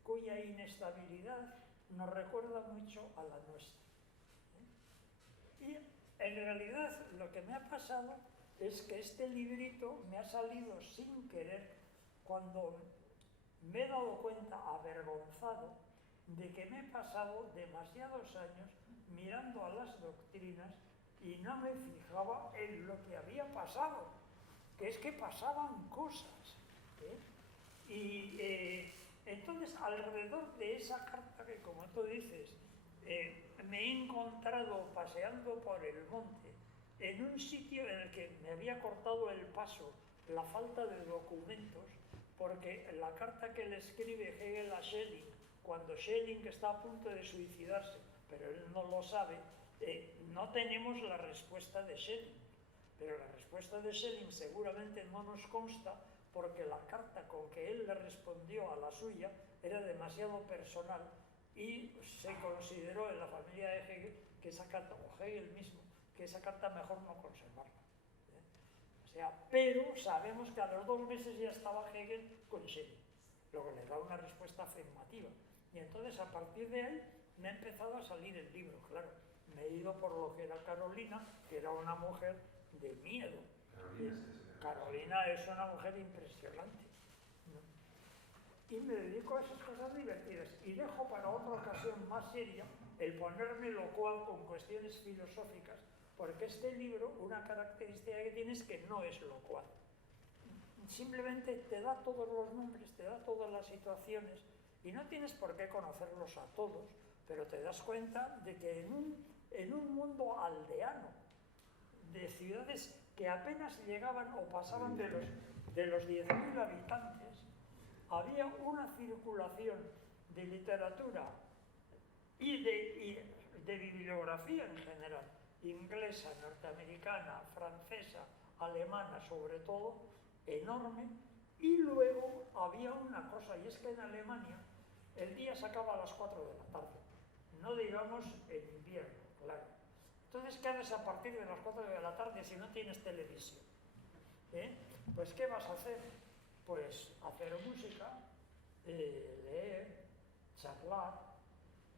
cuya inestabilidad nos recuerda mucho a la nuestra. Y en realidad lo que me ha pasado es que este librito me ha salido sin querer cuando me he dado cuenta, avergonzado, de que me he pasado demasiados años mirando a las doctrinas y no me fijaba en lo que había pasado, que es que pasaban cosas. Y entonces, alrededor de esa carta que, como tú dices, me he encontrado paseando por el monte, en un sitio en el que me había cortado el paso la falta de documentos, porque la carta que le escribe Hegel a Schelling, cuando Schelling está a punto de suicidarse, pero él no lo sabe, no tenemos la respuesta de Schelling. Pero la respuesta de Schelling seguramente no nos consta porque la carta con que él le respondió a la suya era demasiado personal y se consideró en la familia de Hegel que esa carta, o Hegel mismo, que esa carta mejor no conservarla. O sea, pero sabemos que a los 2 meses ya estaba Hegel con Schelling, lo que le da una respuesta afirmativa. Y entonces a partir de ahí me ha empezado a salir el libro, claro. Me he ido por lo que era Carolina, que era una mujer de miedo. Carolina es una mujer impresionante, ¿no? Y me dedico a esas cosas divertidas. Y dejo para otra ocasión más seria el ponerme locuaz con cuestiones filosóficas, porque este libro, una característica que tiene es que no es locuaz. Simplemente te da todos los nombres, te da todas las situaciones, y no tienes por qué conocerlos a todos, pero te das cuenta de que en un mundo aldeano, de ciudades que apenas llegaban o pasaban de los 10.000 habitantes, había una circulación de literatura y de bibliografía en general, inglesa, norteamericana, francesa, alemana sobre todo, enorme. Y luego había una cosa, y es que en Alemania el día se acaba a las 4 de la tarde, no digamos en invierno, claro. Entonces, ¿qué haces a partir de las 4 de la tarde si no tienes televisión? Pues, ¿qué vas a hacer? Pues hacer música, leer, charlar.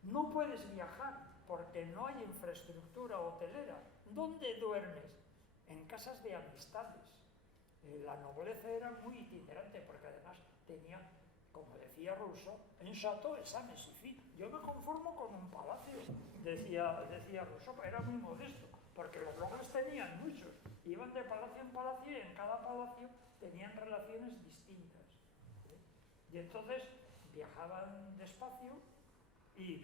No puedes viajar porque no hay infraestructura hotelera. ¿Dónde duermes? En casas de amistades. La nobleza era muy itinerante porque además tenía, como decía Rousseau, un château et ça me suffit. Yo me conformo con un palacio, decía Rousseau, era muy modesto, porque los nobles tenían muchos, iban de palacio en palacio y en cada palacio tenían relaciones distintas. Y entonces viajaban despacio y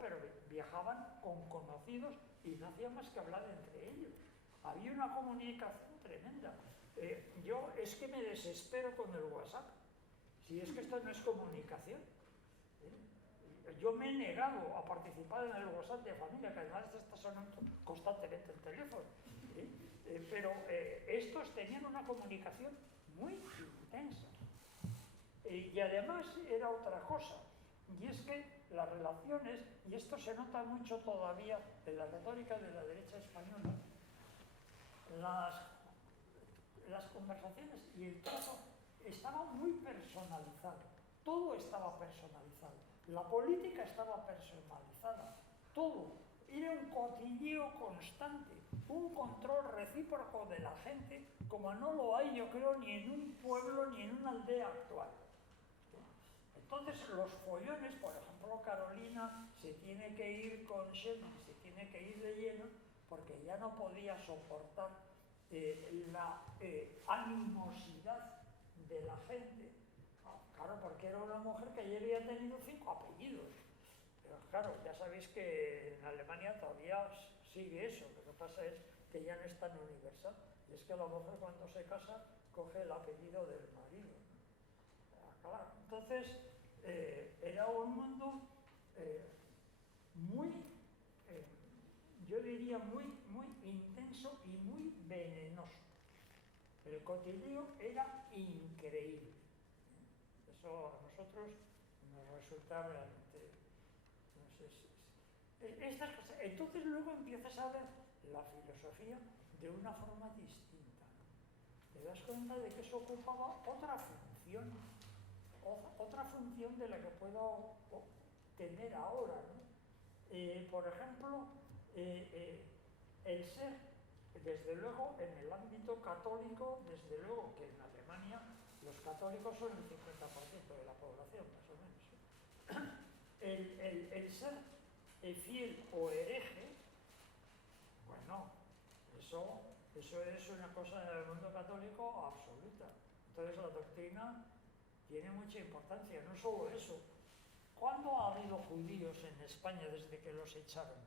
pero viajaban con conocidos y no hacían más que hablar entre ellos. Había una comunicación tremenda. Yo es que me desespero con el WhatsApp. Si es que esto no es comunicación. Yo me he negado a participar en el WhatsApp de familia, que además está sonando constantemente el teléfono. Pero estos tenían una comunicación muy intensa. Y además era otra cosa. Y es que las relaciones, y esto se nota mucho todavía en la retórica de la derecha española, las conversaciones y el trato estaba muy personalizado, todo estaba personalizado. La política estaba personalizada, todo. Era un cotilleo constante, un control recíproco de la gente, como no lo hay, yo creo, ni en un pueblo ni en una aldea actual. Entonces, los follones, por ejemplo, Carolina se tiene que ir con Shelby, se tiene que ir de lleno, porque ya no podía soportar la animosidad de la gente. Claro, porque era una mujer que ya había tenido 5 apellidos. Pero claro, ya sabéis que en Alemania todavía sigue eso. Lo que pasa es que ya no es tan universal. Y es que la mujer cuando se casa coge el apellido del marido. Claro, entonces era un mundo muy, yo diría, muy intenso y muy venenoso. El cotilleo era increíble. Eso a nosotros nos resulta realmente, no sé estas cosas. Entonces luego empiezas a ver la filosofía de una forma distinta, ¿no? Te das cuenta de que eso ocupaba otra función de la que puedo tener ahora, ¿no? Por ejemplo, el ser, desde luego, en el ámbito católico, desde luego que en Alemania los católicos son el 50% de la población, más o menos. El ser fiel o hereje, bueno, eso es una cosa en el mundo católico absoluta. Entonces la doctrina tiene mucha importancia, no solo eso. ¿Cuándo ha habido judíos en España desde que los echaron?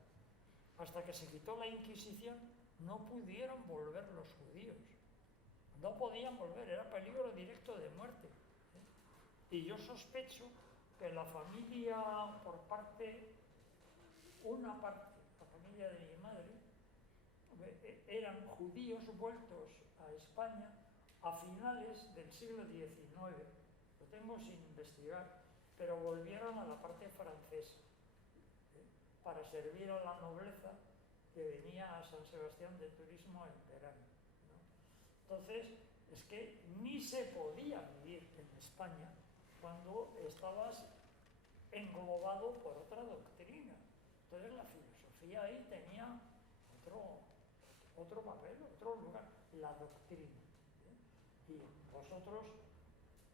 Hasta que se quitó la Inquisición, no pudieron volver los judíos. No podían volver, era peligro directo de muerte. Y yo sospecho que la familia, por parte, una parte, la familia de mi madre, eran judíos vueltos a España a finales del siglo XIX. Lo tengo sin investigar, pero volvieron a la parte francesa para servir a la nobleza que venía a San Sebastián de turismo en verano, ¿no? Entonces, es que ni se podía vivir en España cuando estabas englobado por otra doctrina. Entonces la filosofía ahí tenía otro papel, otro lugar, la doctrina. Y vosotros,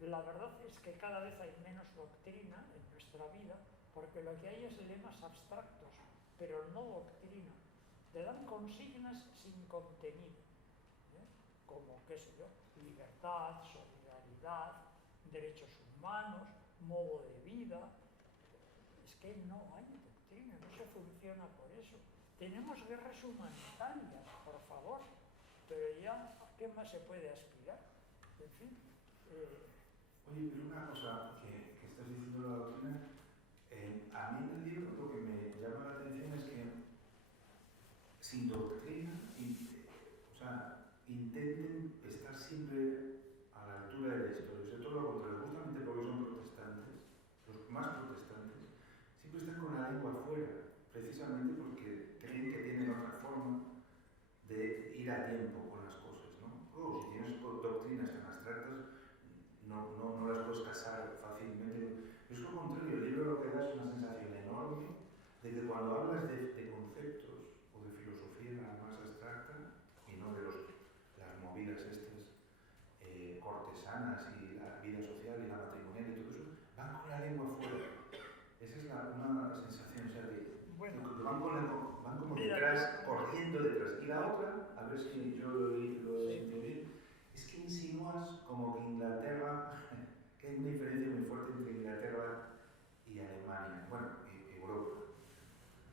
la verdad es que cada vez hay menos doctrina en nuestra vida, porque lo que hay es lemas abstractos, pero no doctrina. Te dan consignas sin contenido, como, qué sé yo, libertad, solidaridad, derechos humanos, modo de vida. Es que no hay doctrina, no se funciona por eso. Tenemos guerras humanitarias, por favor, pero ya, ¿a qué más se puede aspirar? En fin. Oye, pero una cosa que estás diciendo la doctrina, a mí en el libro lo que me llama la atención es que sin doctrina, o sea, intenten estar siempre a la altura de la historia. O sea, todo lo contrario, justamente porque son protestantes, los más protestantes, siempre están con la lengua afuera, precisamente porque creen que tienen otra forma de ir a tiempo con las cosas, ¿no? Luego, si tienes doctrinas tan abstractas, no las puedes casar fácilmente. Es lo contrario, el libro lo que da es una sensación enorme de que cuando hablas de conceptos o de filosofía más abstracta y no de las movidas estas cortesanas y la vida social y la matrimonial y todo eso, van con la lengua fuera. Esa es una sensación, o sea, que van como detrás, corriendo detrás. Y la otra, a ver si yo lo he sentido bien, es que insinúas como que Inglaterra, que hay una diferencia muy fuerte entre Inglaterra y Alemania, bueno, y Europa.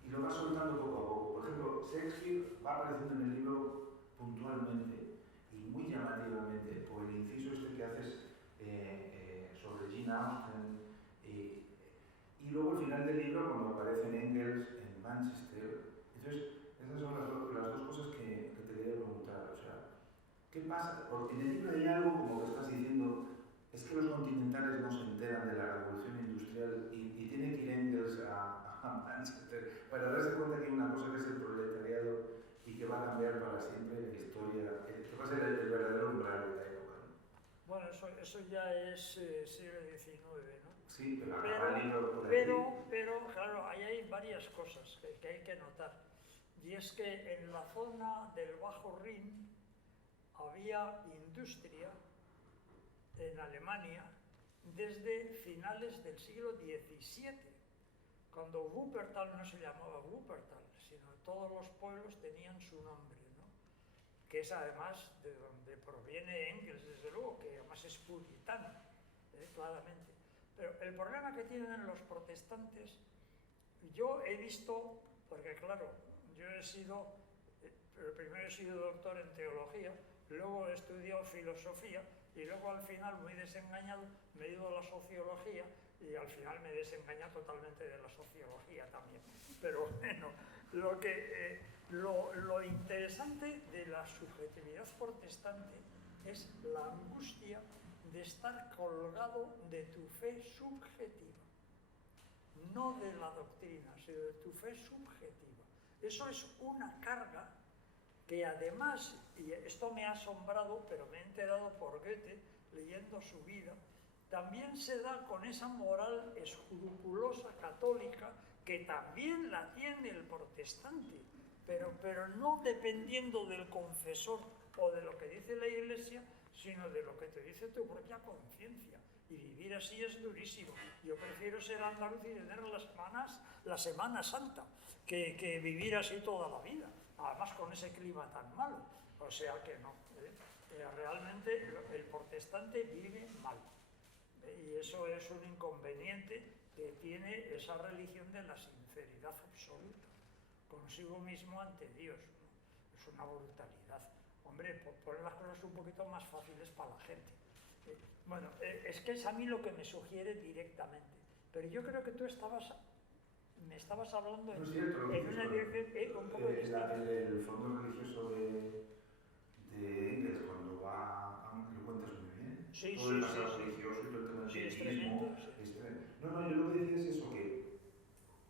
Y lo vas soltando poco a poco. Por ejemplo, Shakespeare va apareciendo en el libro puntualmente y muy llamativamente por el inciso este que haces sobre Jane Austen. Y luego al final del libro, cuando aparecen Engels en Manchester. Entonces, esas son las dos cosas que te quería preguntar. O sea, ¿qué pasa? Porque en el libro hay algo como que estás diciendo, es que los continentales no se enteran de la revolución industrial y tiene que ir Engels a Manchester para darse cuenta que hay una cosa que es el proletariado y que va a cambiar para siempre la historia, que va a ser el verdadero umbral de la época, ¿no? Bueno, eso ya es siglo XIX, ¿no? Sí, Sí, pero acaba el libro por aquí. pero, claro, ahí hay varias cosas que hay que notar. Y es que en la zona del Bajo Rin había industria en Alemania desde finales del siglo XVII, cuando Wuppertal no se llamaba Wuppertal, sino todos los pueblos tenían su nombre, ¿no? Que es además de donde proviene Engels, desde luego, que además es puritano, claramente. Pero el problema que tienen los protestantes, yo he visto, porque claro, yo he sido, primero he sido doctor en teología, luego he estudiado filosofía y luego al final, muy desengañado, me he ido a la sociología y al final me he desengañado totalmente de la sociología también. Pero bueno, lo interesante de la subjetividad protestante es la angustia de estar colgado de tu fe subjetiva, no de la doctrina, sino de tu fe subjetiva. Eso es una carga que además, y esto me ha asombrado, pero me he enterado por Goethe, leyendo su vida, también se da con esa moral escrupulosa católica que también la tiene el protestante, pero no dependiendo del confesor o de lo que dice la Iglesia, sino de lo que te dice tu propia conciencia. Y vivir así es durísimo. Yo prefiero ser andaluz y tener la Semana Santa que vivir así toda la vida. Además con ese clima tan malo. O sea que no. Realmente el protestante vive mal. Y eso es un inconveniente que tiene esa religión de la sinceridad absoluta consigo mismo ante Dios, ¿no? Es una brutalidad. Hombre, poner las cosas un poquito más fáciles para la gente. Bueno, es que es a mí lo que me sugiere directamente. Pero yo creo que tú me estabas hablando No es cierto, en una dirección un poco distinta. el fondo religioso de Engels, cuando lo cuentas muy bien. Sí, todo el pasado religioso y todo el tema del sí, es bienismo. tremendo, sí. No, yo lo que decía es eso, que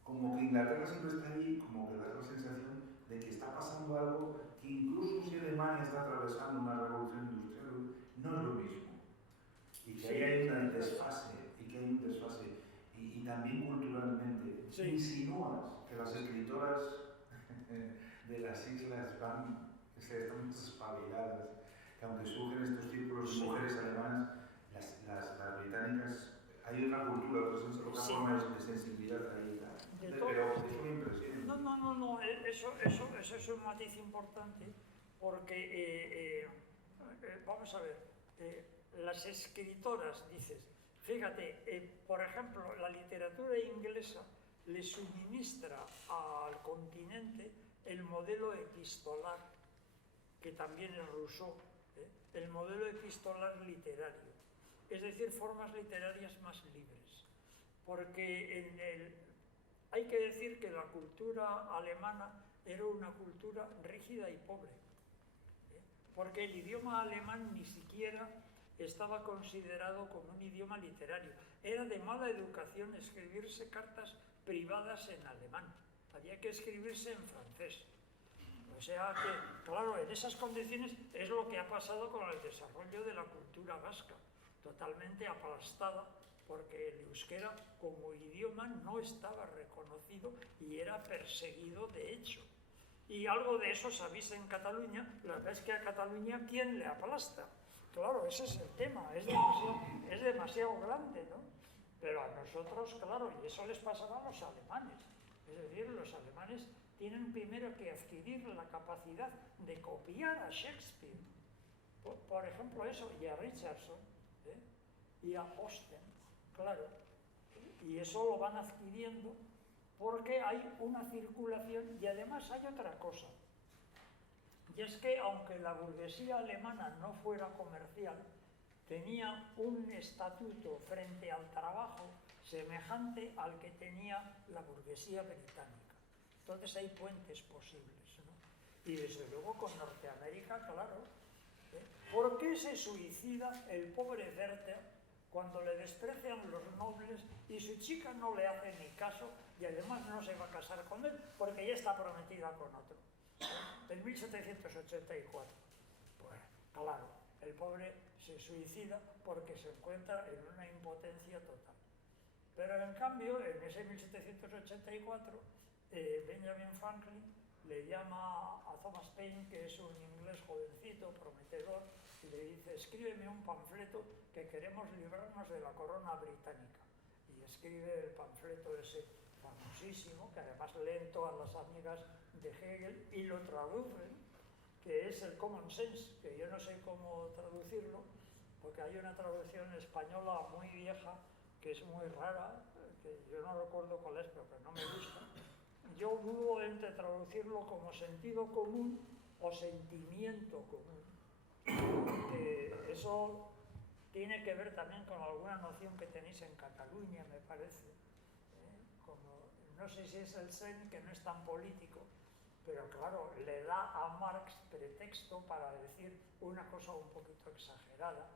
como que Inglaterra siempre está allí, como que da la sensación de que está pasando algo que incluso si Alemania está atravesando una revolución industrial, no es lo mismo. Y que ahí hay un desfase, y también culturalmente. Sí. Insinúas que las escritoras de las islas están muy espabiladas, que aunque surgen estos círculos de mujeres alemanas, las británicas, hay otra cultura, otra forma de sensibilidad ahí. Pero eso me impresiona. No, eso es un matiz importante, porque, vamos a ver, las escritoras, dices, fíjate, por ejemplo, la literatura inglesa le suministra al continente el modelo epistolar, que también es Rousseau, el modelo epistolar literario, es decir, formas literarias más libres, porque hay que decir que la cultura alemana era una cultura rígida y pobre, porque el idioma alemán ni siquiera estaba considerado como un idioma literario. Era de mala educación escribirse cartas privadas en alemán. Había que escribirse en francés. O sea que, claro, en esas condiciones es lo que ha pasado con el desarrollo de la cultura vasca, totalmente aplastada, porque el euskera como idioma no estaba reconocido y era perseguido de hecho. Y algo de eso sabéis en Cataluña, la verdad es que a Cataluña ¿quién le aplasta? Claro, ese es el tema, es demasiado grande, ¿no? Pero a nosotros, claro, y eso les pasaba a los alemanes. Es decir, los alemanes tienen primero que adquirir la capacidad de copiar a Shakespeare, por ejemplo eso, y a Richardson, y a Austen, claro. Y eso lo van adquiriendo porque hay una circulación y además hay otra cosa. Y es que aunque la burguesía alemana no fuera comercial, tenía un estatuto frente al trabajo semejante al que tenía la burguesía británica. Entonces hay puentes posibles, ¿no? Y desde luego con Norteamérica, claro. ¿Por qué se suicida el pobre Werther cuando le desprecian los nobles y su chica no le hace ni caso y además no se va a casar con él porque ya está prometida con otro? En 1784. Pues claro, el pobre se suicida porque se encuentra en una impotencia total. Pero en cambio, en ese 1784, Benjamin Franklin le llama a Thomas Paine, que es un inglés jovencito, prometedor, y le dice: escríbeme un panfleto que queremos librarnos de la corona británica. Y escribe el panfleto ese famosísimo, que además leen todas las amigas de Hegel y lo traducen, que es el Common Sense, que yo no sé cómo traducirlo, porque hay una traducción española muy vieja, que es muy rara, que yo no recuerdo cuál es, pero que no me gusta. Yo dudo entre traducirlo como sentido común o sentimiento común, que eso tiene que ver también con alguna noción que tenéis en Cataluña, me parece. Como, no sé si es el sen, que no es tan político, pero claro, le da a Marx pretexto para decir una cosa un poquito exagerada,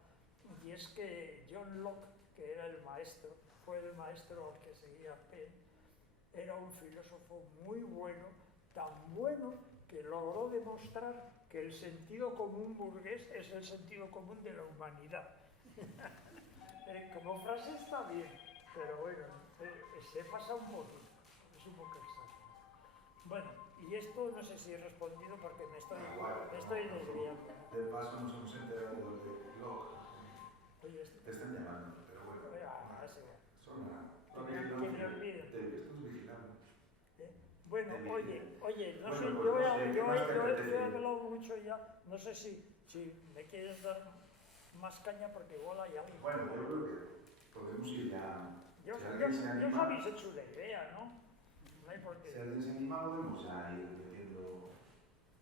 y es que John Locke, que era el maestro, fue el maestro al que seguía Penn, era un filósofo muy bueno, tan bueno que logró demostrar que el sentido común burgués es el sentido común de la humanidad. Como frase está bien, pero bueno, se pasa un poquito, es un poco exagerado. Bueno, y esto no sé si he respondido porque me estoy desviando. De paso nos hemos enterado de Locke. Oye, Te están llamando, pero bueno. Son que me olviden. Te estás vigilando. Bueno, oye, no sé, Bueno, yo pues he hablado mucho ya, no sé si me quieres dar más caña porque igual hay algo. Bueno, yo creo que podemos ir ya. Yo Si os alguien se anima, habéis hecho la idea, ¿no? No hay por si qué. alguien se anima, podemos ya ir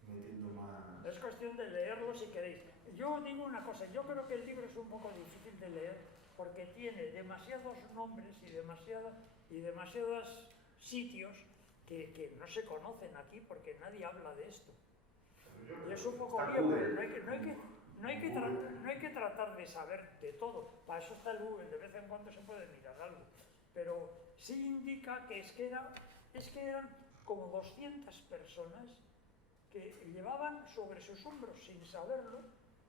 metiendo más. Es cuestión de leerlo si queréis. Yo digo una cosa, yo creo que el libro es un poco difícil de leer porque tiene demasiados nombres y demasiados sitios que no se conocen aquí porque nadie habla de esto. Y es un poco lío, pero no hay que tratar de saber de todo. Para eso está el Google, de vez en cuando se puede mirar algo. Pero sí indica que eran como 200 personas que llevaban sobre sus hombros, sin saberlo,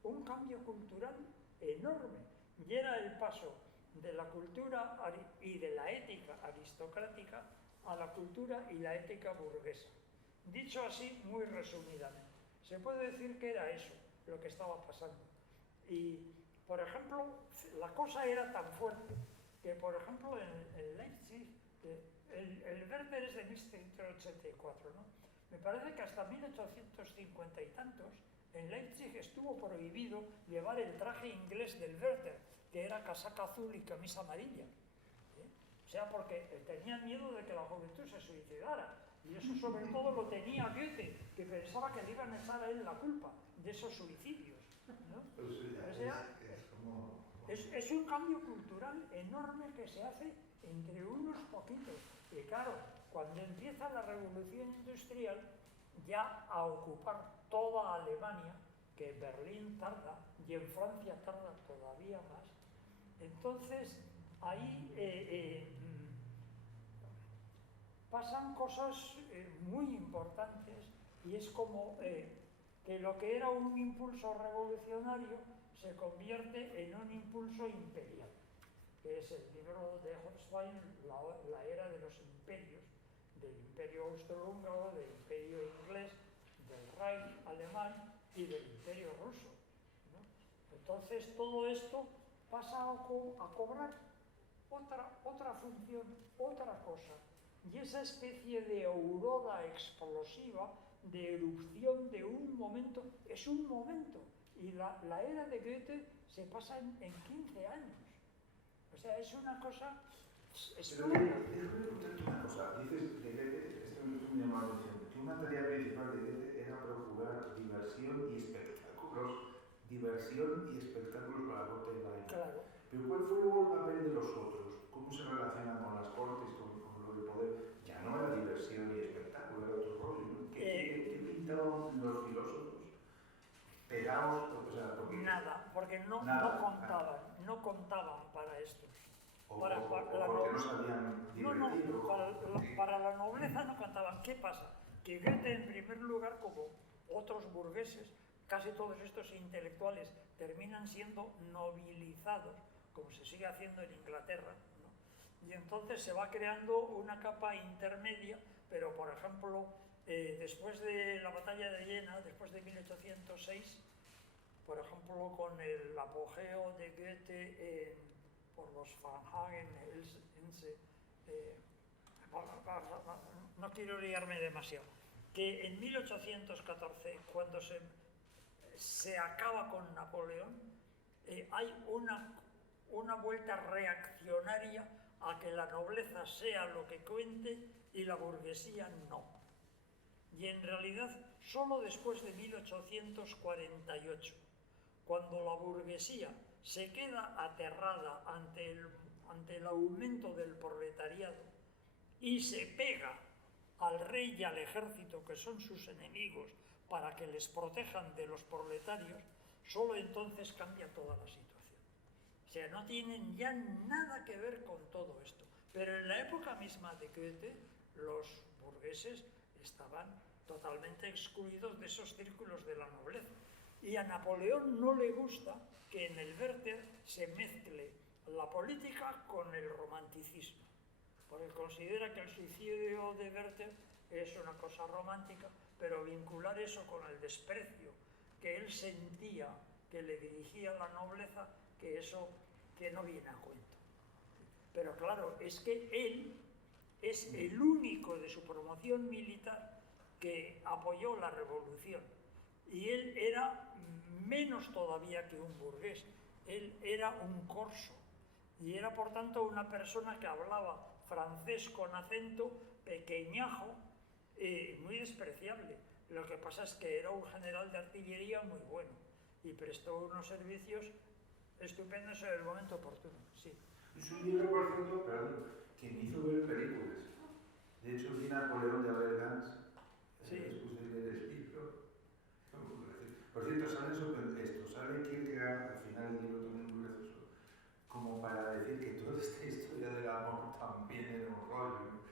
un cambio cultural enorme. Y era el paso de la cultura y de la ética aristocrática a la cultura y la ética burguesa. Dicho así, muy resumidamente, se puede decir que era eso lo que estaba pasando. Y, por ejemplo, la cosa era tan fuerte que, por ejemplo, en Leipzig, el Werther es de 1784, ¿no? Me parece que hasta 1850 y tantos, en Leipzig estuvo prohibido llevar el traje inglés del Werther, que era casaca azul y camisa amarilla. O sea, porque tenían miedo de que la juventud se suicidara. Y eso sobre todo lo tenía Goethe, que pensaba que le iban a echar a él la culpa de esos suicidios, ¿no? O sea, es un cambio cultural enorme que se hace entre unos poquitos. Y claro, cuando empieza la revolución industrial, ya a ocupar toda Alemania, que en Berlín tarda y en Francia tarda todavía más, entonces ahí pasan cosas muy importantes y es como que lo que era un impulso revolucionario se convierte en un impulso imperial, que es el libro de Hobsbawm, la era de los imperios, del imperio austrohúngaro, del imperio inglés, del Reich alemán y del imperio ruso, ¿no? Entonces todo esto pasa a cobrar otra función, otra cosa. Y esa especie de aurora explosiva, de erupción de un momento, es un momento. Y la era de Goethe se pasa en 15 años. O sea, es una cosa... Pero déjame contarte una cosa. Dices de Goethe, esto me llama la atención, que una tarea principal de Goethe era procurar diversión y espectáculos para la corte de Baile. Claro. Pero ¿cuál fue luego el papel de los otros? ¿Cómo se relacionan con las cortes, con lo del poder? Ya no era diversión y espectáculo, era otro rollo, ¿no? ¿Qué pintaban los filósofos? Pegados, o sea, porque... Nada, porque no contaban para esto. Porque no sabían divertir. Para la nobleza no contaban. ¿Qué pasa? Que Goethe, en primer lugar, como otros burgueses, casi todos estos intelectuales terminan siendo novilizados, como se sigue haciendo en Inglaterra, ¿no? Y entonces se va creando una capa intermedia, pero por ejemplo, después de la batalla de Jena, después de 1806, por ejemplo, con el apogeo de Goethe por los Varnhagen, no quiero liarme demasiado, que en 1814, cuando se acaba con Napoleón, hay una vuelta reaccionaria a que la nobleza sea lo que cuente y la burguesía no. Y en realidad, solo después de 1848, cuando la burguesía se queda aterrada ante el aumento del proletariado y se pega al rey y al ejército, que son sus enemigos, para que les protejan de los proletarios, solo entonces cambia toda la situación. O sea, no tienen ya nada que ver con todo esto. Pero en la época misma de Goethe, los burgueses estaban totalmente excluidos de esos círculos de la nobleza. Y a Napoleón no le gusta que en el Werther se mezcle la política con el romanticismo, porque considera que el suicidio de Werther es una cosa romántica, pero vincular eso con el desprecio que él sentía que le dirigía la nobleza, que eso que no viene a cuento. Pero claro, es que él es el único de su promoción militar que apoyó la revolución. Y él era menos todavía que un burgués, él era un corso. Y era por tanto una persona que hablaba francés con acento, pequeñajo, muy despreciable. Lo que pasa es que era un general de artillería muy bueno y prestó unos servicios estupendos en el momento oportuno. Sí. Es un libro, por cierto, perdón, que me hizo ver películas. De hecho, vi Napoleón de Albert Gans, Sí. después de leer el libro. Por cierto, sale Kierkegaard al final del libro también muy gracioso, como para decir que toda esta historia del amor también era un rollo.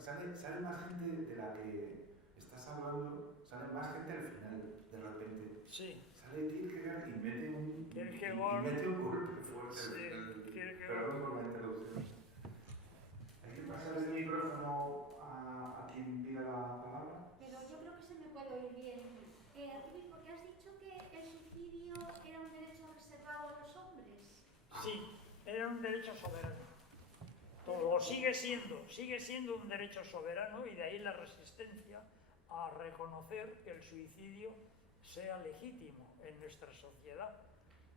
Sale más gente de la que estás hablando, sale más gente al final, de repente. Sí. Sale Kierkegaard y mete un golpe fuerte Sí, al final. Perdón por la interrupción. Hay que pasar el micrófono a quien pida la palabra. Pero yo creo que se me puede oír bien. Rubí, porque has dicho que el suicidio era un derecho reservado a los hombres. Sí, era un derecho soberano. Lo sigue siendo un derecho soberano, y de ahí la resistencia a reconocer que el suicidio sea legítimo en nuestra sociedad.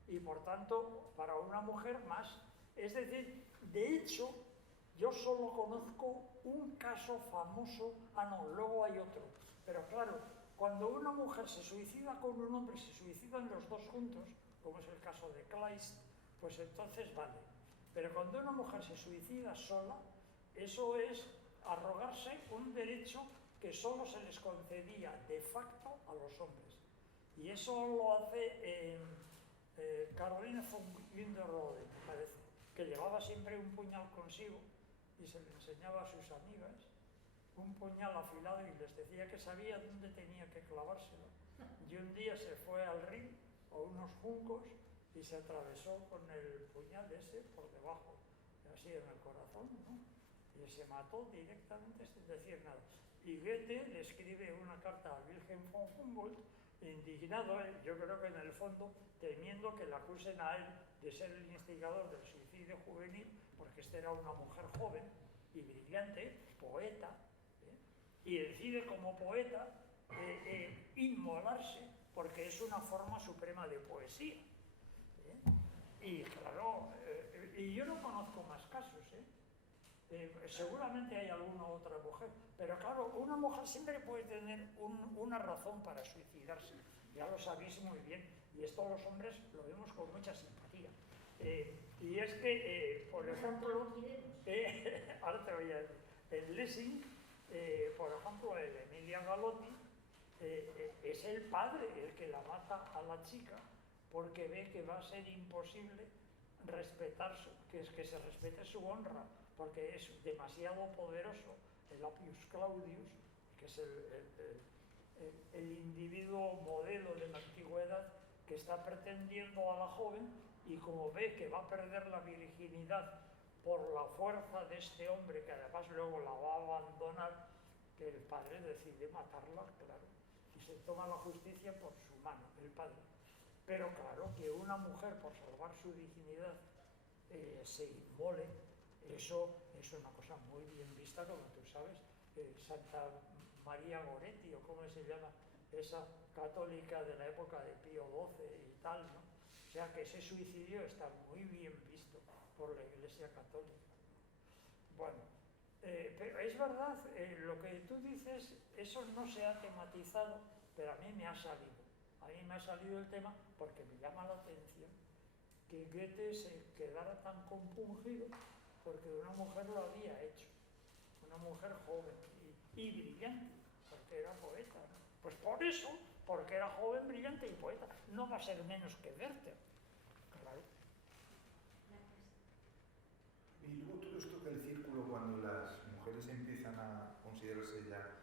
Y por tanto, para una mujer más. Es decir, de hecho, yo solo conozco un caso famoso, luego hay otro. Pero claro, cuando una mujer se suicida con un hombre, se suicidan los dos juntos, como es el caso de Kleist, pues entonces vale. Pero cuando una mujer se suicida sola, eso es arrogarse un derecho que solo se les concedía de facto a los hombres. Y eso lo hace Caroline von Winterrode, me parece, que llevaba siempre un puñal consigo y se le enseñaba a sus amigas un puñal afilado y les decía que sabía dónde tenía que clavárselo. Y un día se fue al río, a unos juncos, y se atravesó con el puñal ese por debajo, así en el corazón, ¿no? Y se mató directamente sin decir nada. Y Goethe le escribe una carta a Wilhelm von Humboldt, indignado, yo creo que en el fondo temiendo que le acusen a él de ser el instigador del suicidio juvenil, porque esta era una mujer joven y brillante, poeta, y decide como poeta inmolarse, porque es una forma suprema de poesía. Y claro, y yo no conozco más casos, seguramente hay alguna otra mujer, pero claro, una mujer siempre puede tener una razón para suicidarse, ya lo sabéis muy bien, y esto los hombres lo vemos con mucha simpatía. Y es que, por ejemplo, ahora te voy a decir, en Lessing, por ejemplo, el Emilia Galotti, es el padre el que la mata a la chica, porque ve que va a ser imposible que se respete su honra, porque es demasiado poderoso el Appius Claudius, que es el individuo modelo de la antigüedad que está pretendiendo a la joven, y como ve que va a perder la virginidad por la fuerza de este hombre, que además luego la va a abandonar, que el padre decide matarla, claro, y se toma la justicia por su mano, el padre. Pero claro, que una mujer, por salvar su dignidad, se inmole, eso es una cosa muy bien vista, como tú sabes. Santa María Goretti, o cómo se llama, esa católica de la época de Pío XII y tal, ¿no? O sea que ese suicidio está muy bien visto por la Iglesia Católica. Bueno, pero es verdad, lo que tú dices, eso no se ha tematizado, pero a mí me ha salido. A mí me ha salido el tema porque me llama la atención que Goethe se quedara tan compungido porque una mujer lo había hecho, una mujer joven y brillante, porque era poeta, ¿no? Pues por eso, porque era joven, brillante y poeta, no va a ser menos que Werther, claro. Y luego todo esto del círculo, cuando las mujeres empiezan a considerarse ya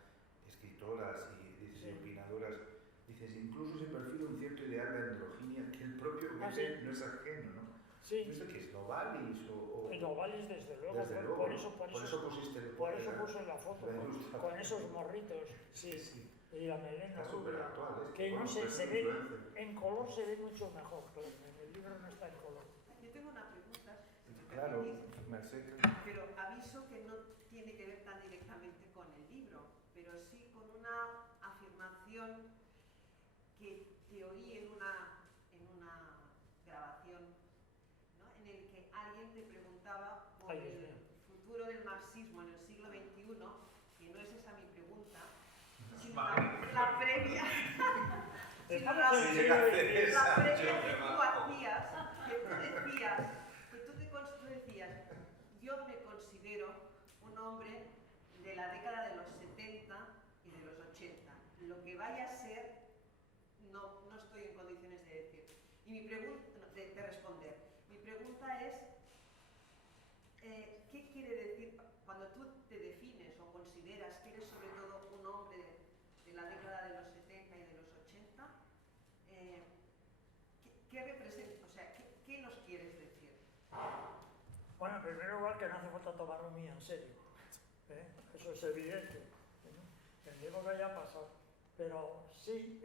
escritoras y Sí. opinadoras, dices, incluso se perfila un cierto ideal de androginia que el propio Goethe no es ajeno, ¿no? Sí. ¿Esto qué es? ¿Novalis o...? Novalis, desde luego, Desde luego. Por eso pusiste la foto, con esos morritos, sí. Y la melena está súper rubia, actual, que no sé, pues se ve, en color se ve mucho mejor, claro, en el libro no está en color. Yo tengo una pregunta, si me Claro, permitís, Merced. pero aviso que no tiene que ver tan directamente con el libro, pero sí con una afirmación que oí en una grabación, ¿no? En el que alguien te preguntaba por el futuro del marxismo en el siglo XXI, que no es esa mi pregunta, sino la previa, sino la previa que tú hacías, que tú decías, yo me considero un hombre de la década de los 70 y de los 80. Lo que vaya a ser, no estoy en condiciones de decir. Y mi pregunta, de responder. Mi pregunta es, ¿qué quiere decir cuando tú te defines o consideras que eres sobre todo un hombre de la década de los 70 y de los 80? ¿Qué representa? O sea, ¿qué nos quieres decir? Bueno, en primer lugar, que no hace falta tomarlo muy en serio. Eso es evidente. El tiempo que haya pasado. Pero sí,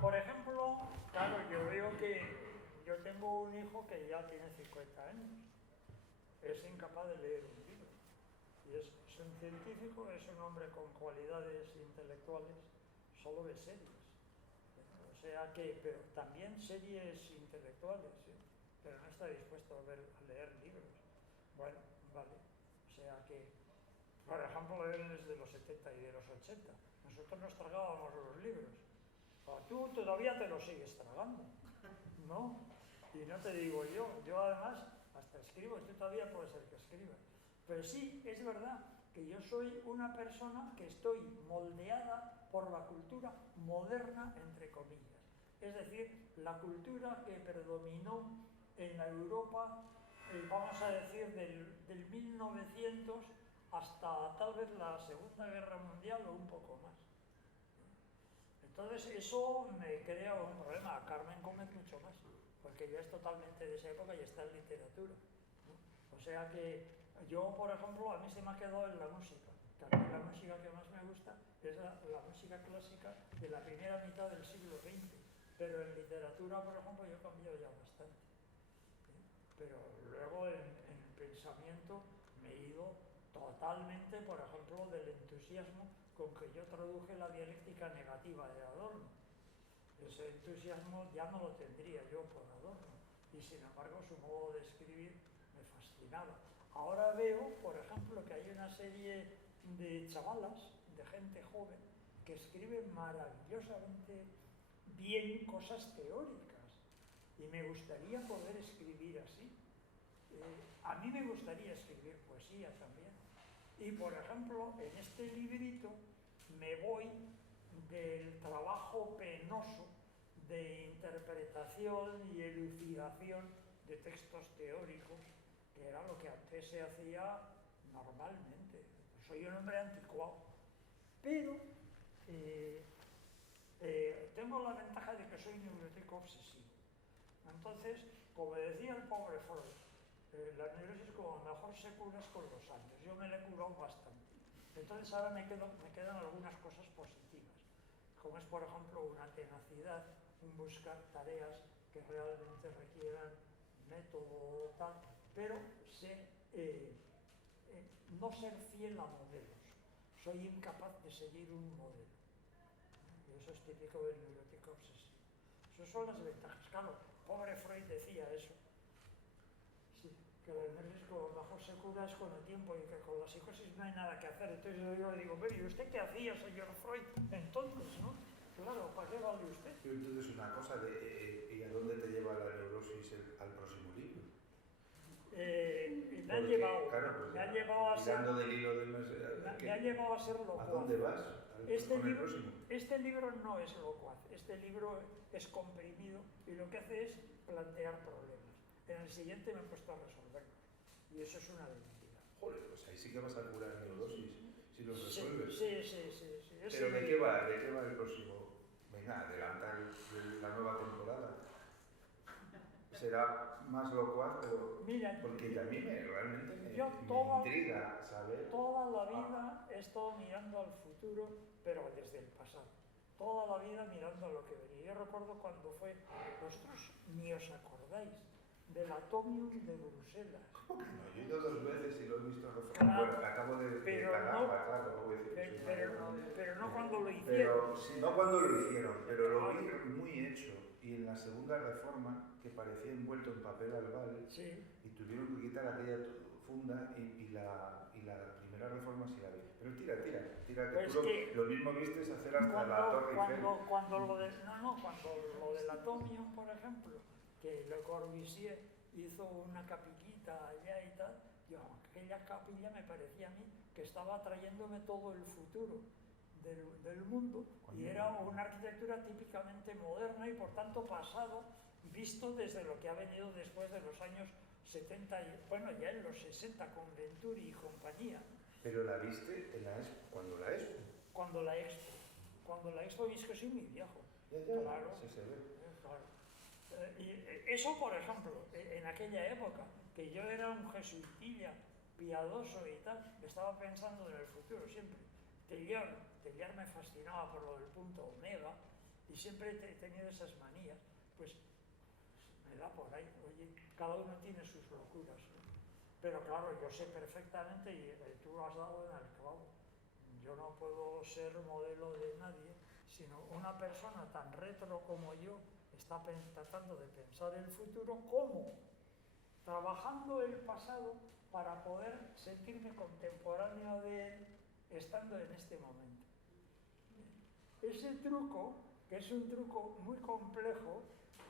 por ejemplo, claro, yo veo que yo tengo un hijo que ya tiene 50 años. Es incapaz de leer un libro. Y es un científico, es un hombre con cualidades intelectuales, solo de series. O sea que, pero también series intelectuales, ¿sí? Pero no está dispuesto a leer libros. Bueno, vale. O sea que, por ejemplo, él es de los 70 y de los 80. Nosotros nos tragábamos los libros. O tú todavía te los sigues tragando, ¿no? Y no te digo yo además hasta escribo, tú todavía puede ser que escribas. Pero sí, es verdad que yo soy una persona que estoy moldeada por la cultura moderna, entre comillas. Es decir, la cultura que predominó en la Europa, vamos a decir, del 1900 hasta tal vez la Segunda Guerra Mundial o un poco más. Entonces eso me crea un problema. A Carmen Gómez mucho más, porque ya es totalmente de esa época y está en literatura, ¿no? O sea que yo, por ejemplo, a mí se me ha quedado en la música. Que a mí la música que más me gusta es la música clásica de la primera mitad del siglo XX. Pero en literatura, por ejemplo, yo he cambiado ya bastante. Pero luego en pensamiento me he ido totalmente, por ejemplo, del entusiasmo con que yo traduje la dialéctica negativa de Adorno. Ese entusiasmo ya no lo tendría yo por Adorno, y sin embargo su modo de escribir me fascinaba. Ahora veo, por ejemplo, que hay una serie de chavalas, de gente joven, que escriben maravillosamente bien cosas teóricas, y me gustaría poder escribir así. A mí me gustaría escribir poesía también. Y, por ejemplo, en este librito me voy del trabajo penoso de interpretación y elucidación de textos teóricos, que era lo que antes se hacía normalmente. Soy un hombre anticuado, pero tengo la ventaja de que soy neurótico obsesivo. Entonces, como decía el pobre Freud, la neurosis como mejor se cura es con los años. Yo me la he curado bastante. Entonces ahora me quedan algunas cosas positivas, como es por ejemplo una tenacidad, un buscar tareas que realmente requieran método tal, pero no ser fiel a modelos. Soy incapaz de seguir un modelo. Y eso es típico del neurótico obsesivo. Esas son las ventajas. Claro, pobre Freud decía eso. Sí, que la neurosis como mejor se cura es con el tiempo y que con la psicosis no hay nada que hacer. Entonces yo digo, pero ¿y usted qué hacía, señor Freud? Entonces, ¿no? Claro, ¿para qué vale usted? Pero entonces una cosa, ¿y a dónde te lleva la neurosis al próximo libro? Me ha Porque, llevado, claro, pues, me ha llevado a ser... tirando del hilo de Me ha llevado a ser locuaz. ¿A dónde vas? ¿Con el próximo? Este libro no es locuaz, este libro es comprimido y lo que hace es plantear problemas. En el siguiente me he puesto a resolverlos y eso es una mentira. Joder, pues ahí sí que vas a curar neurosis, si los resuelves. Sí. ¿Pero de qué va? ¿De qué va el próximo? Venga, adelantar la nueva temporada. Será más locuaz, pero mira, porque a mí realmente me intriga saber. Toda la vida he estado mirando al futuro, pero desde el pasado. Toda la vida mirando a lo que venía. Yo recuerdo cuando fue, vosotros ni os acordáis, del Atomium de Bruselas. ¿Cómo que no? Yo he ido 2 veces y lo he visto reformado. Claro, Bueno, acabo de pero cagarla, claro, voy a decir. pero no cuando lo hicieron. Pero, sí, no cuando lo hicieron, pero lo vi muy hecho. Y en la segunda reforma, que parecía envuelto en papel albal, Sí. y tuvieron que quitar aquella funda y la primera reforma sí la vi. Pero tira, que Pues tú que lo mismo vistes hacer hasta la Torre Eiffel. cuando lo del Atomium, por ejemplo, que Le Corbusier hizo una capillita allá y tal, aquella capilla me parecía a mí que estaba trayéndome todo el futuro del mundo y era una arquitectura típicamente moderna y por tanto pasado, visto desde lo que ha venido después de los años 70, bueno, ya en los 60 con Venturi y compañía. Pero la viste en la Expo, cuando la Expo. Cuando la Expo, es que soy muy viejo. Ya, Claro. sí se ve. Claro. Y eso, por ejemplo, en aquella época, que yo era un jesuitilla piadoso y tal, estaba pensando en el futuro siempre. Teilhard me fascinaba por lo del punto omega y siempre he tenido esas manías. Pues me da por ahí, oye, cada uno tiene sus locuras, ¿no? Pero claro, yo sé perfectamente, y tú lo has dado en el clavo, yo no puedo ser modelo de nadie, sino una persona tan retro como yo está tratando de pensar el futuro como trabajando el pasado para poder sentirme contemporáneo de él estando en este momento. Ese truco, que es un truco muy complejo,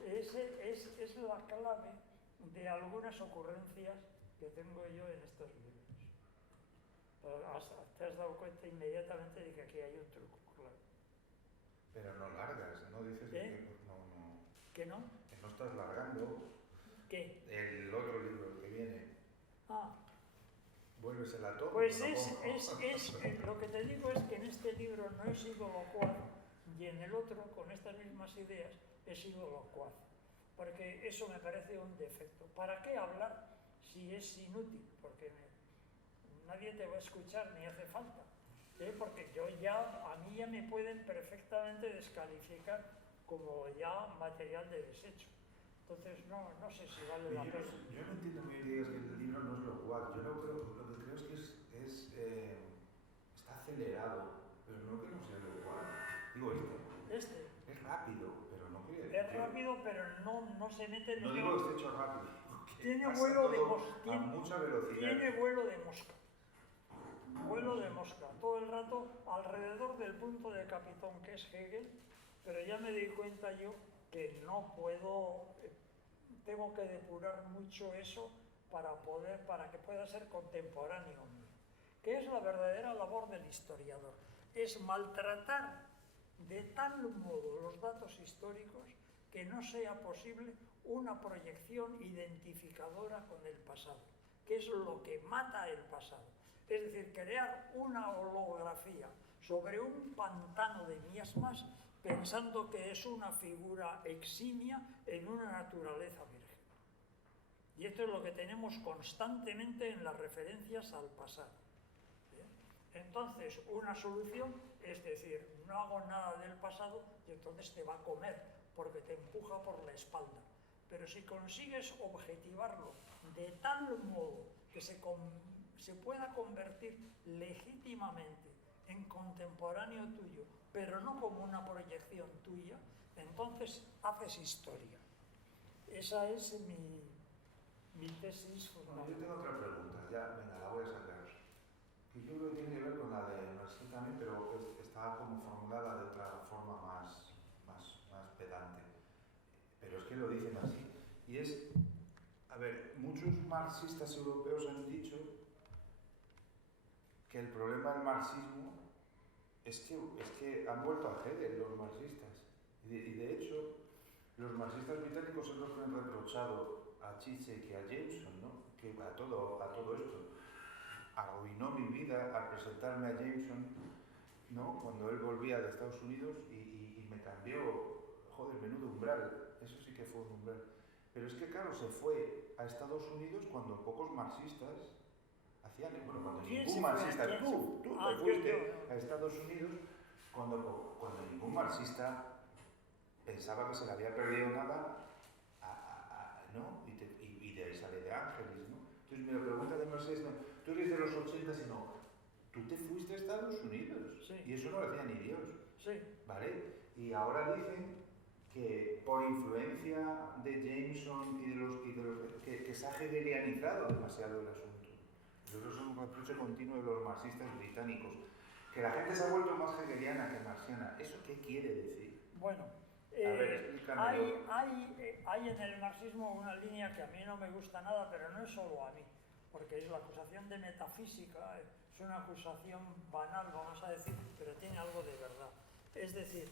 es la clave de algunas ocurrencias que tengo yo en estos libros. Te has dado cuenta inmediatamente de que aquí hay un truco, claro. Pero no largas, ¿no? Dices que no. ¿Que no? Que no estás largando. ¿Qué? El otro libro, el que viene. Vuelves el Atomium. Pues lo que te digo es que en este libro no he sido locuaz y en el otro, con estas mismas ideas, he sido locuaz. Porque eso me parece un defecto. ¿Para qué hablar si es inútil? Porque nadie te va a escuchar ni hace falta. Porque a mí ya me pueden perfectamente descalificar como ya material de desecho. Entonces no sé si vale la pena. Yo no entiendo muy bien que el libro no es locuaz. Yo lo que creo es que está acelerado, pero no que no sea locuaz. Digo Este. Es rápido, pero no quiere decir. Es rápido, pero no se mete en No digo que esté hecho rápido. Tiene vuelo de mosca. A mucha velocidad. Tiene vuelo de mosca. Vuelo de mosca. Todo el rato alrededor del punto de capitón que es Hegel, pero ya me di cuenta yo que no puedo, tengo que depurar mucho eso para que pueda ser contemporáneo mío. Que es la verdadera labor del historiador. Es maltratar de tal modo los datos históricos que no sea posible una proyección identificadora con el pasado, que es lo que mata el pasado. Es decir, crear una holografía sobre un pantano de miasmas pensando que es una figura eximia en una naturaleza virgen. Y esto es lo que tenemos constantemente en las referencias al pasado. Entonces, una solución es decir, no hago nada del pasado y entonces te va a comer porque te empuja por la espalda. Pero si consigues objetivarlo de tal modo que se pueda convertir legítimamente en contemporáneo tuyo, pero no como una proyección tuya, entonces haces historia. Esa es mi tesis Bueno, yo fundamental. tengo otra pregunta, ya, venga, la voy a sacar. Que yo creo que tiene que ver con la de Marxismo también, pero está como formulada de otra forma más pedante. Pero es que lo dicen así. Y es, a ver, muchos marxistas europeos han dicho que el problema del marxismo es que han vuelto a Hegel los marxistas. Y de hecho, los marxistas británicos son los que han reprochado a Zizek y a Jameson, ¿no? Que a todo esto arruinó mi vida al presentarme a Jameson, ¿no? Cuando él volvía de Estados Unidos y me cambió, joder, menudo umbral, eso sí que fue un umbral. Pero es que claro, se fue a Estados Unidos cuando pocos marxistas hacían, bueno, cuando ningún marxista, tú te fuiste a Estados Unidos cuando ningún marxista pensaba que se le había perdido nada, ¿no? Y de ahí sale de Ángeles, ¿no? Entonces mi pregunta de Mercedes, no, tú eres de los 80, sino, tú te fuiste a Estados Unidos, Sí. Y eso no lo decía ni Dios, Sí. ¿vale? Y ahora dicen que por influencia de Jameson y de los que se ha hegelianizado demasiado el asunto. Eso es un reproche continuo de los marxistas británicos, que la gente se ha vuelto más hegeliana que marxiana. ¿Eso qué quiere decir? Bueno, A ver, explícamelo. hay en el marxismo una línea que a mí no me gusta nada, pero no es solo a mí, porque es la acusación de metafísica, es una acusación banal, vamos a decir, pero tiene algo de verdad. Es decir,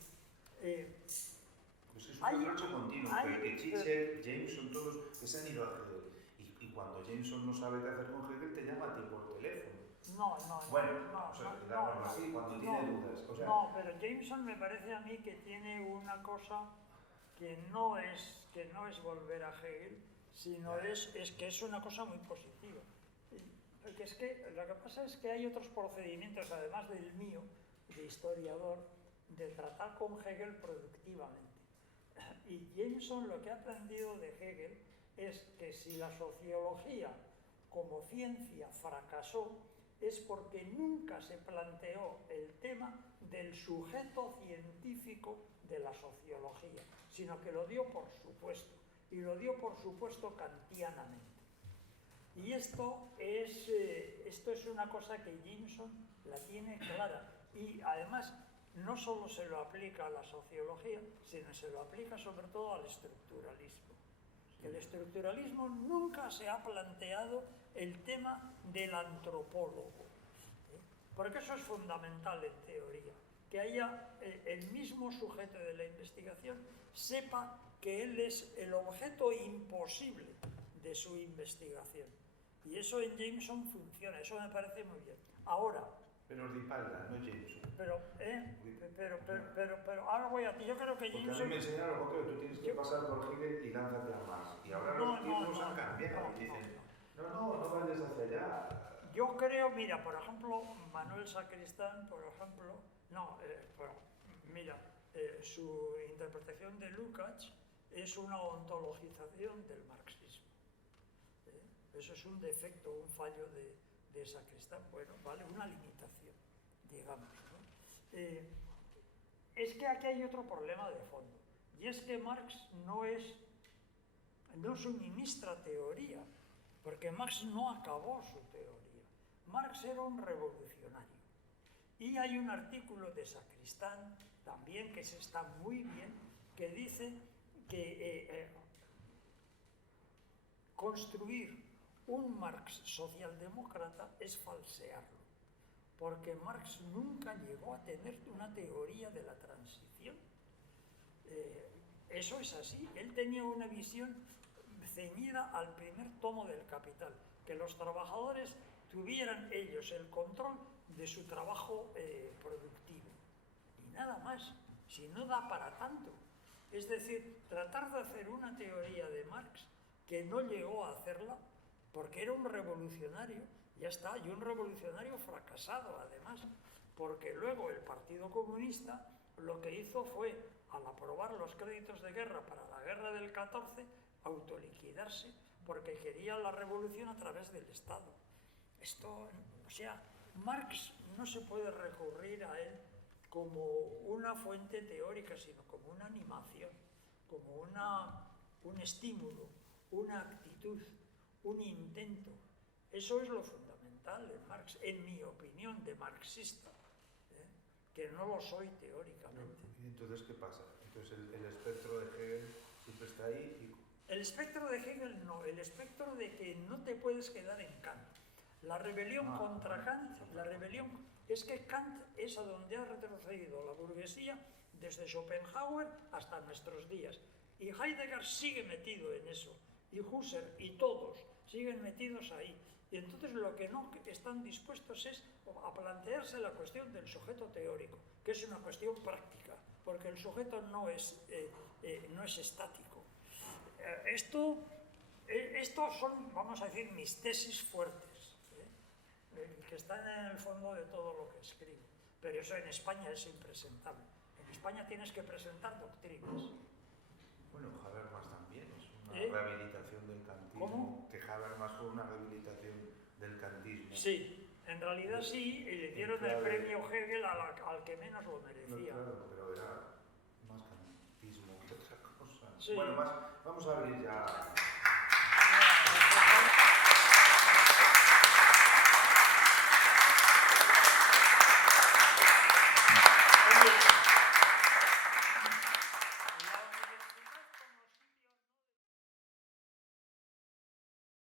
pues es un reproche continuo, pero que Zizek, Jameson, todos que se han ido a Hegel. Y cuando Jameson no sabe qué hacer con Hegel, te llama a ti por teléfono. No. Bueno, no, o sea, no, digámoslo así, cuando tiene dudas. O sea, no, pero Jameson me parece a mí que tiene una cosa que no es volver a Hegel, sino es que es una cosa muy positiva. Porque es que lo que pasa es que hay otros procedimientos, además del mío, de historiador, de tratar con Hegel productivamente. Y Jameson lo que ha aprendido de Hegel es que si la sociología como ciencia fracasó, es porque nunca se planteó el tema del sujeto científico de la sociología, sino que lo dio por supuesto, y lo dio por supuesto kantianamente. Y esto es una cosa que Jameson la tiene clara, y además no solo se lo aplica a la sociología, sino se lo aplica sobre todo al estructuralismo. El estructuralismo nunca se ha planteado el tema del antropólogo, porque eso es fundamental en teoría, que haya el mismo sujeto de la investigación sepa que él es el objeto imposible de su investigación. Y eso en Jameson funciona, eso me parece muy bien. Ahora... Pero Ripalda, no Jameson. Pero ahora voy a ti. Yo creo que Porque Jameson... a mí me enseñaron lo contrario, tú tienes que pasar por Hegel y lánzate a Marx. Y ahora los tiempos han cambiado y dicen, no vayas hacia allá. Yo creo, mira, por ejemplo, Manuel Sacristán, por ejemplo, su interpretación de Lukács es una ontologización del marxismo. Eso es un defecto, un fallo de Sacristán, bueno, vale, una limitación, digamos, ¿no? Es que aquí hay otro problema de fondo, y es que Marx no suministra teoría, porque Marx no acabó su teoría. Marx era un revolucionario. Y hay un artículo de Sacristán, también, que está muy bien, que dice que construir un Marx socialdemócrata es falsearlo, porque Marx nunca llegó a tener una teoría de la transición. Eso es así. Él tenía una visión ceñida al primer tomo del Capital, que los trabajadores tuvieran ellos el control de su trabajo productivo. Y nada más, si no da para tanto. Es decir, tratar de hacer una teoría de Marx que no llegó a hacerla porque era un revolucionario, ya está, y un revolucionario fracasado además, porque luego el Partido Comunista lo que hizo fue, al aprobar los créditos de guerra para la guerra del 14, autoliquidarse porque quería la revolución a través del Estado. Esto, o sea, Marx no se puede recurrir a él como una fuente teórica, sino como una animación, como un estímulo, una actitud, un intento. Eso es lo fundamental de Marx, en mi opinión de marxista, que no lo soy teóricamente. ¿Y entonces qué pasa? Entonces el espectro de Hegel siempre está ahí y... El espectro de Hegel no, el espectro de que no te puedes quedar en Kant. La rebelión contra Kant, la rebelión es que Kant es a donde ha retrocedido la burguesía desde Schopenhauer hasta nuestros días. Y Heidegger sigue metido en eso, y Husserl y todos siguen metidos ahí. Y entonces lo que no están dispuestos es a plantearse la cuestión del sujeto teórico, que es una cuestión práctica, porque el sujeto no es estático. Estos son, vamos a decir, mis tesis fuertes, que están en el fondo de todo lo que escribo. Pero eso en España es impresentable. En España tienes que presentar doctrinas. Bueno, Habermas también es una rehabilitación del kantismo. ¿Cómo? Que Habermas fue una rehabilitación del kantismo. Sí, en realidad sí, y le dieron el premio Hegel al que menos lo merecía. No, claro, pero era más kantismo que otra cosa. Sí. Bueno, vamos a abrir ya